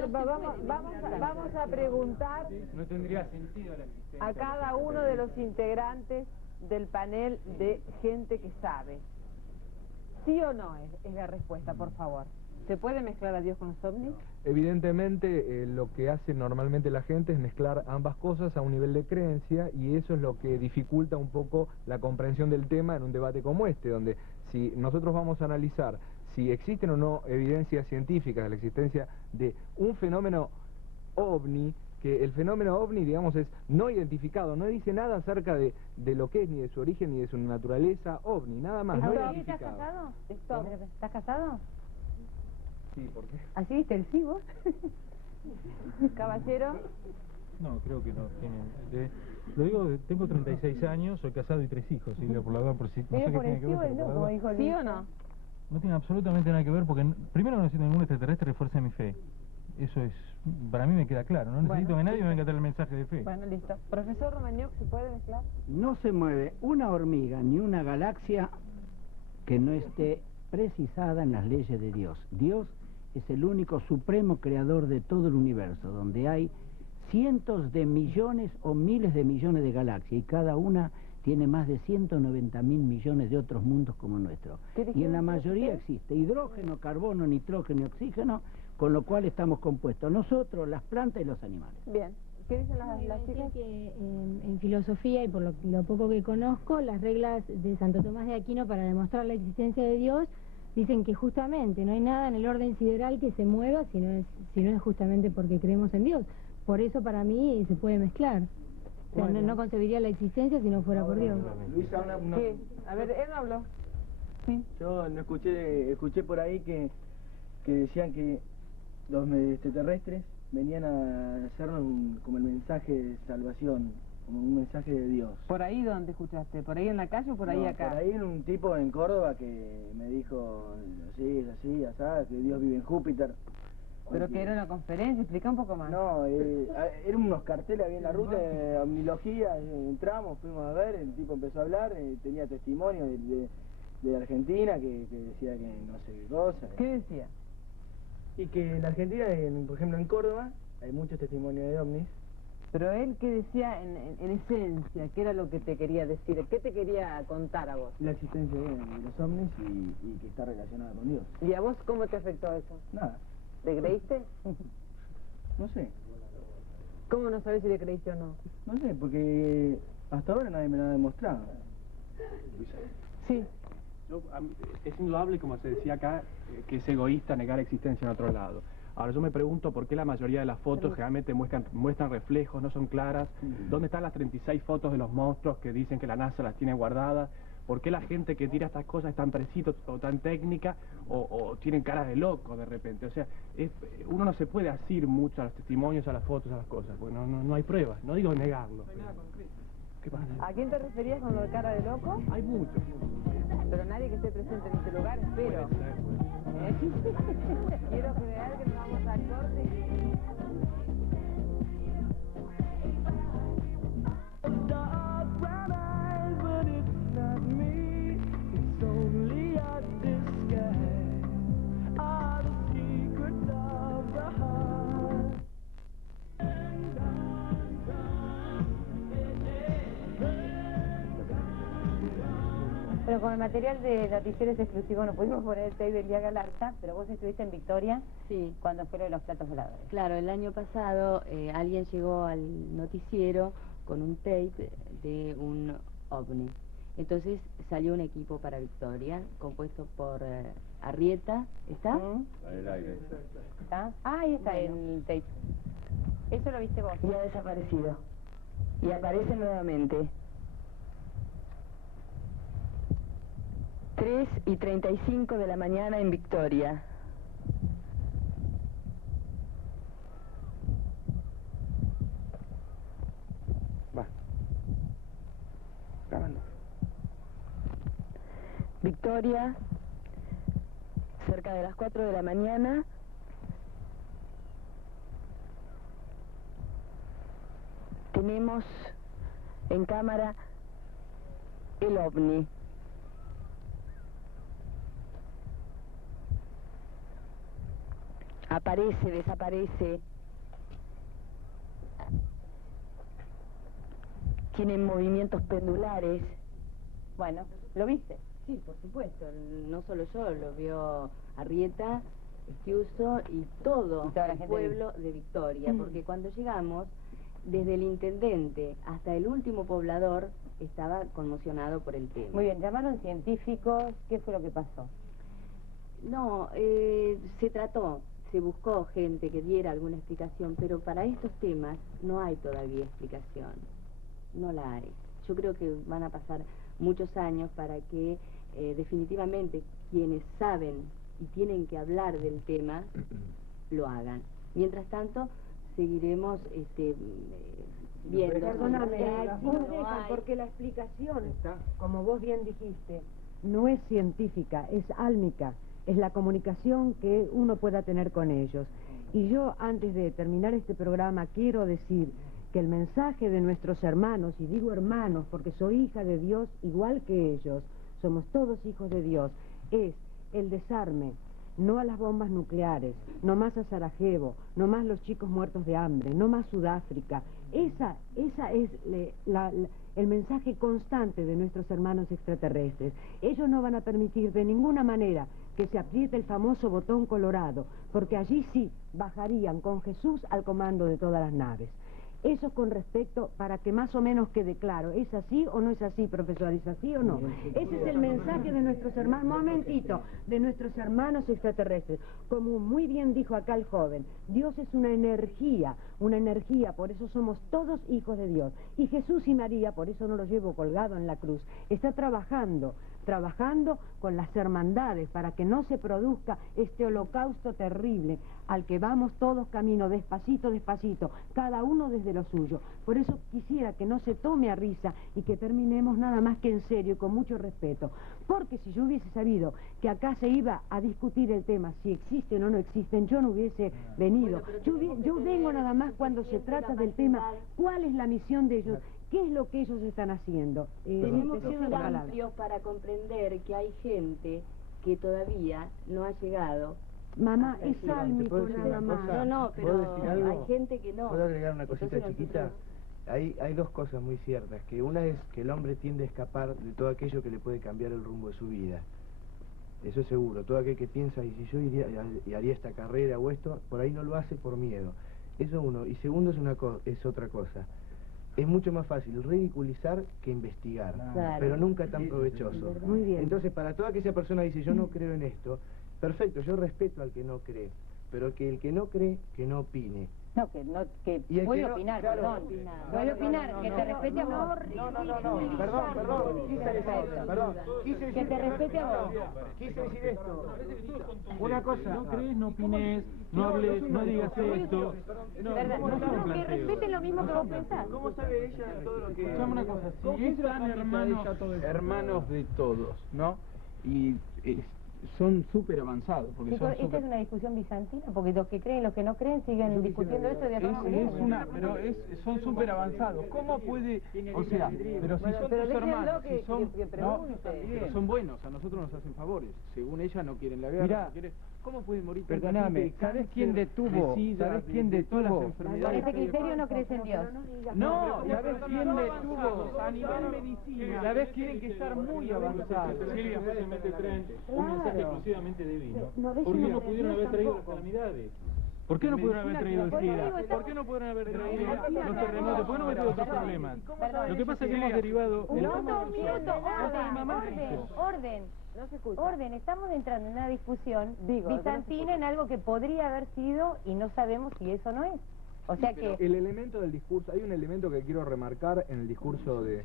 vamos a preguntar no tendría sentido la existencia a cada uno de los integrantes del panel de gente que sabe. ¿Sí o no es la respuesta, por favor? ¿Se puede mezclar a Dios con los ovnis? Evidentemente, lo que hace normalmente la gente es mezclar ambas cosas a un nivel de creencia y eso es lo que dificulta un poco la comprensión del tema en un debate como este, donde si nosotros vamos a analizar si existen o no evidencias científicas de la existencia de un fenómeno ovni, que el fenómeno ovni, digamos, es no identificado, no dice nada acerca de lo que es, ni de su origen, ni de su naturaleza ovni, nada más, no ¿Estás casado? ¿Estás casado? Sí, ¿por qué? ¿Así viste el sí vos? Caballero. No, creo que no tienen... Lo digo, tengo 36 años, soy casado y 3 hijos, y por la verdad, por si... No sé qué tiene que ver, pero por la verdad, ¿Sí o no? no tiene absolutamente nada que ver, porque primero no necesito ningún extraterrestre refuerce mi fe. Eso es, para mí me queda claro, no necesito que nadie me venga a dar el mensaje de fe. Bueno, listo. Profesor Romagnuc, ¿se puede mezclar? No se mueve una hormiga ni una galaxia que no esté precisada en las leyes de Dios. Dios es el único supremo creador de todo el universo, donde hay cientos de millones o miles de millones de galaxias y cada una tiene más de 190.000 millones de otros mundos como el nuestro. Y en la mayoría existe hidrógeno, carbono, nitrógeno y oxígeno, con lo cual estamos compuestos nosotros, las plantas y los animales. Bien. ¿Qué dicen las chicas? Que en filosofía, y por lo poco que conozco, las reglas de Santo Tomás de Aquino para demostrar la existencia de Dios dicen que justamente no hay nada en el orden sideral que se mueva si no es justamente porque creemos en Dios. Por eso para mí se puede mezclar. O sea, no concebiría la existencia si no fuera por Dios. Luisa, ¿Qué? A ver, él habló. Sí. Yo no escuché por ahí que decían que los extraterrestres venían a hacernos como el mensaje de salvación, como un mensaje de Dios. ¿Por ahí dónde escuchaste? ¿Por ahí en la calle o por ahí acá? Por ahí en un tipo en Córdoba que me dijo, así, así, que Dios vive en Júpiter. ¿Pero que era una conferencia? Explica un poco más. No, eran unos carteles ahí en la ruta de omnilogía, entramos, fuimos a ver, el tipo empezó a hablar, tenía testimonio de Argentina que decía que no sé qué cosa. ¿Qué decía? Y que en Argentina, por ejemplo en Córdoba, hay muchos testimonios de ovnis. Pero él, ¿qué decía en esencia? ¿Qué era lo que te quería decir? ¿Qué te quería contar a vos? La existencia de los ovnis y que está relacionada con Dios. ¿Y a vos cómo te afectó eso? Nada. ¿Le creíste? No sé. ¿Cómo no sabés si le creíste o no? No sé, porque hasta ahora nadie me lo ha demostrado. Sí. Es indudable, como se decía acá, que es egoísta negar existencia en otro lado. Ahora yo me pregunto por qué la mayoría de las fotos generalmente muestran reflejos, no son claras. ¿Dónde están las 36 fotos de los monstruos que dicen que la NASA las tiene guardadas? ¿Por qué la gente que tira estas cosas es tan precisa o tan técnica o tienen cara de loco de repente? O sea, uno no se puede asir mucho a los testimonios, a las fotos, a las cosas, porque no hay pruebas, no digo negarlo. ¿Qué pasa? ¿A quién te referías con lo de cara de loco? Hay muchos. Pero nadie que esté presente en este lugar, espero. Quiero creer que nos vamos al corte y... Pero con el material de noticieros exclusivos no pudimos poner el tape del día Galarza, pero vos estuviste en Victoria cuando fue lo de los platos voladores. Claro, el año pasado alguien llegó al noticiero con un tape de un ovni. Entonces salió un equipo para Victoria, compuesto por Arrieta, ¿está? ¿Está? Ah, ahí está el tape. Eso lo viste vos. Y ha desaparecido. Y aparece nuevamente. 3:35 de la mañana en Victoria. Va. Grabando. Victoria, cerca de las 4 de la mañana. Tenemos en cámara el ovni. Aparece, desaparece. Tienen movimientos pendulares. Bueno, ¿lo viste? Sí, por supuesto. No solo yo, lo vio Arrieta, Estiuso y todo el pueblo de Victoria. Porque cuando llegamos, desde el intendente hasta el último poblador estaba conmocionado por el tema. Muy bien, llamaron científicos. ¿Qué fue lo que pasó? No, se buscó gente que diera alguna explicación, pero para estos temas no hay todavía explicación, no la hay. Yo creo que van a pasar muchos años para que definitivamente quienes saben y tienen que hablar del tema lo hagan. Mientras tanto, seguiremos viendo. Perdóname, porque la explicación, como vos bien dijiste, no es científica, es álmica. Es la comunicación que uno pueda tener con ellos. Y yo, antes de terminar este programa, quiero decir que el mensaje de nuestros hermanos, y digo hermanos porque soy hija de Dios igual que ellos, somos todos hijos de Dios, es el desarme, no a las bombas nucleares, no más a Sarajevo, no más los chicos muertos de hambre, no más Sudáfrica. Esa es el mensaje constante de nuestros hermanos extraterrestres. Ellos no van a permitir de ninguna manera que se apriete el famoso botón colorado, porque allí sí bajarían con Jesús al comando de todas las naves. Eso con respecto, para que más o menos quede claro, ¿es así o no es así, profesor? ¿Es así o no? Ese es el mensaje de nuestros hermanos, momentito, de nuestros hermanos extraterrestres. Como muy bien dijo acá el joven, Dios es una energía, por eso somos todos hijos de Dios. Y Jesús y María, por eso no lo llevo colgado en la cruz, está trabajando con las hermandades para que no se produzca este holocausto terrible al que vamos todos camino, despacito, despacito, cada uno desde lo suyo. Por eso quisiera que no se tome a risa y que terminemos nada más que en serio y con mucho respeto. Porque si yo hubiese sabido que acá se iba a discutir el tema, si existen o no existen, yo no hubiese venido. Yo vengo nada más cuando se trata del tema, ¿cuál es la misión de ellos? ¿Qué es lo que ellos están haciendo? Tenemos que ser amplios para comprender que hay gente que todavía no ha llegado. Mamá, es álmico nada más. No, pero hay gente que no. ¿Puedo agregar una cosita chiquita? Hay dos cosas muy ciertas, que una es que el hombre tiende a escapar de todo aquello que le puede cambiar el rumbo de su vida. Eso es seguro. Todo aquel que piensa, y si yo iría y haría esta carrera o esto, por ahí no lo hace por miedo. Eso uno. Y segundo es otra cosa. Es mucho más fácil ridiculizar que investigar, pero nunca tan provechoso. Muy bien. Entonces, para toda aquella persona que dice, yo no creo en esto, perfecto, yo respeto al que no cree, pero que el que no cree, que no opine. No, que puede opinar, claro, perdón. Puede opinar, que te respete a vos. Perdón, quise decir que te respete a vos. Quise decir esto. Una cosa. No crees, no opines, no hables, no digas esto. No, que respeten lo mismo que vos pensás. ¿Cómo sabe ella todo lo que... Escuchame una cosa, si están hermanos de todos, ¿no? Y son súper avanzados. Chicos, ¿esta es una discusión bizantina? Porque los que creen y los que no creen siguen discutiendo esto de acá. Pero son súper avanzados. ¿Cómo puede...? O sea, pero si son tus hermanos, si son... pero son buenos, a nosotros nos hacen favores. Según ella no quieren la guerra, Mirá, ¿cómo puede morir? Perdóname, ¿sabes quién detuvo? ¿Sabes quién detuvo? Con ese criterio no crees en Dios. No, ¿sabes quién detuvo? A nivel medicina, ¿sabes? Tienen que estar muy avanzados. Silvia fue se mete tren, un mensaje exclusivamente divino. ¿Por qué no pudieron haber traído las calamidades? ¿Por qué no pudieron haber traído el SIDA? ¿Por qué no pudieron haber traído los terremotos? ¿Por qué no haber traído otros problemas? Lo que pasa es que hemos derivado... Un minuto, orden. Estamos entrando en una discusión bizantina en algo que podría haber sido y no sabemos si eso no es. O sea que... El elemento del discurso, hay un elemento que quiero remarcar en el discurso de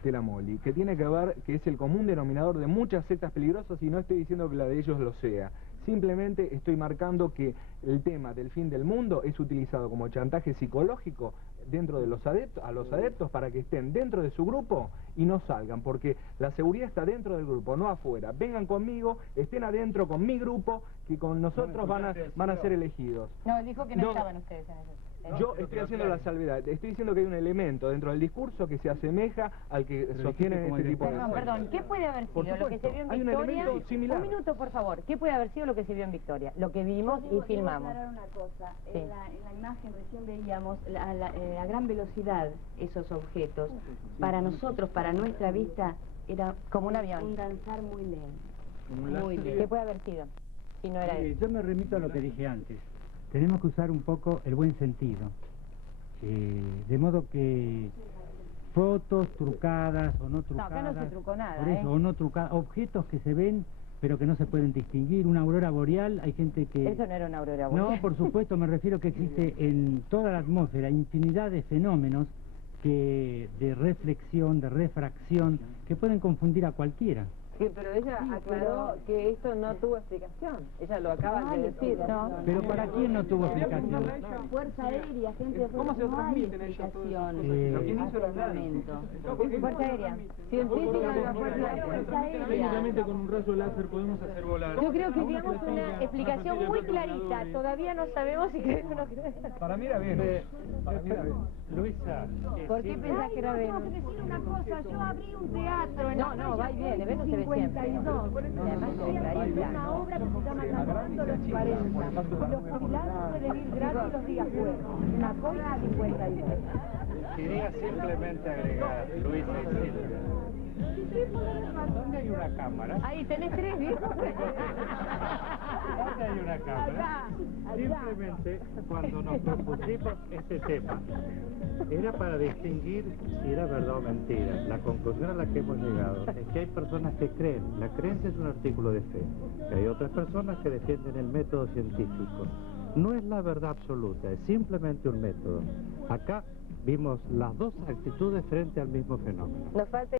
Stella Moly, que tiene que ver, que es el común denominador de muchas sectas peligrosas, y no estoy diciendo que la de ellos lo sea. Simplemente estoy marcando que el tema del fin del mundo es utilizado como chantaje psicológico dentro de los adeptos para que estén dentro de su grupo y no salgan, porque la seguridad está dentro del grupo, no afuera. Vengan conmigo, estén adentro con mi grupo, que con nosotros van a ser elegidos. No, dijo que no estaban ustedes en eso. Yo estoy haciendo la salvedad, estoy diciendo que hay un elemento dentro del discurso que se asemeja al que sostiene este tipo de... Perdón, ¿qué puede haber sido lo que se vio en Victoria? Un minuto, por favor. ¿Qué puede haber sido lo que se vio en Victoria? Lo que vimos y filmamos. Quiero aclarar una cosa. Sí. En la imagen recién veíamos a gran velocidad esos objetos. Para nosotros, para nuestra vista, era como un avión. Un danzar muy lento. Muy lento. ¿Qué puede haber sido? Si no era eso. Yo me remito a lo que dije antes. Tenemos que usar un poco el buen sentido. De modo que fotos trucadas o no trucadas... No, acá no se trucó nada, por eso, o no trucadas, objetos que se ven pero que no se pueden distinguir. Una aurora boreal, hay gente que... Eso no era una aurora boreal. No, por supuesto, me refiero que existe en toda la atmósfera infinidad de fenómenos de reflexión, de refracción, que pueden confundir a cualquiera. Sí, pero ella aclaró que esto no tuvo explicación. Ella lo acaba de decir. No. Pero ¿para quién no tuvo explicación? Fuerza aérea, gente de ¿Cómo se transmiten ellos todo eso? Lo que hizo la Fuerza aérea. Científicos de la Fuerza Aérea. Técnicamente con un rayo láser podemos hacer volar. Yo creo que digamos una explicación muy clarita. Todavía no sabemos si crees o no crees. Para mí era bien. Luisa. ¿Por qué pensás que era Venus? Tengo que decir una cosa. Yo abrí un teatro en No, va y viene. Venus se ve siempre. Además, una obra que se llama Trabajando los 40. Los pilares de venir gratis los días jueves. Una cosa 52. Quería simplemente agregar, Luisa y Silvia. ¿Dónde hay una cámara? Ahí tenés tres, ¿viejo? ¿Dónde hay una cámara? Simplemente cuando nos propusimos este tema era para distinguir si era verdad o mentira. La conclusión a la que hemos llegado es que hay personas que creen. La creencia es un artículo de fe. Que hay otras personas que defienden el método científico. No es la verdad absoluta, es simplemente un método. Acá vimos las dos actitudes frente al mismo fenómeno. Nos falta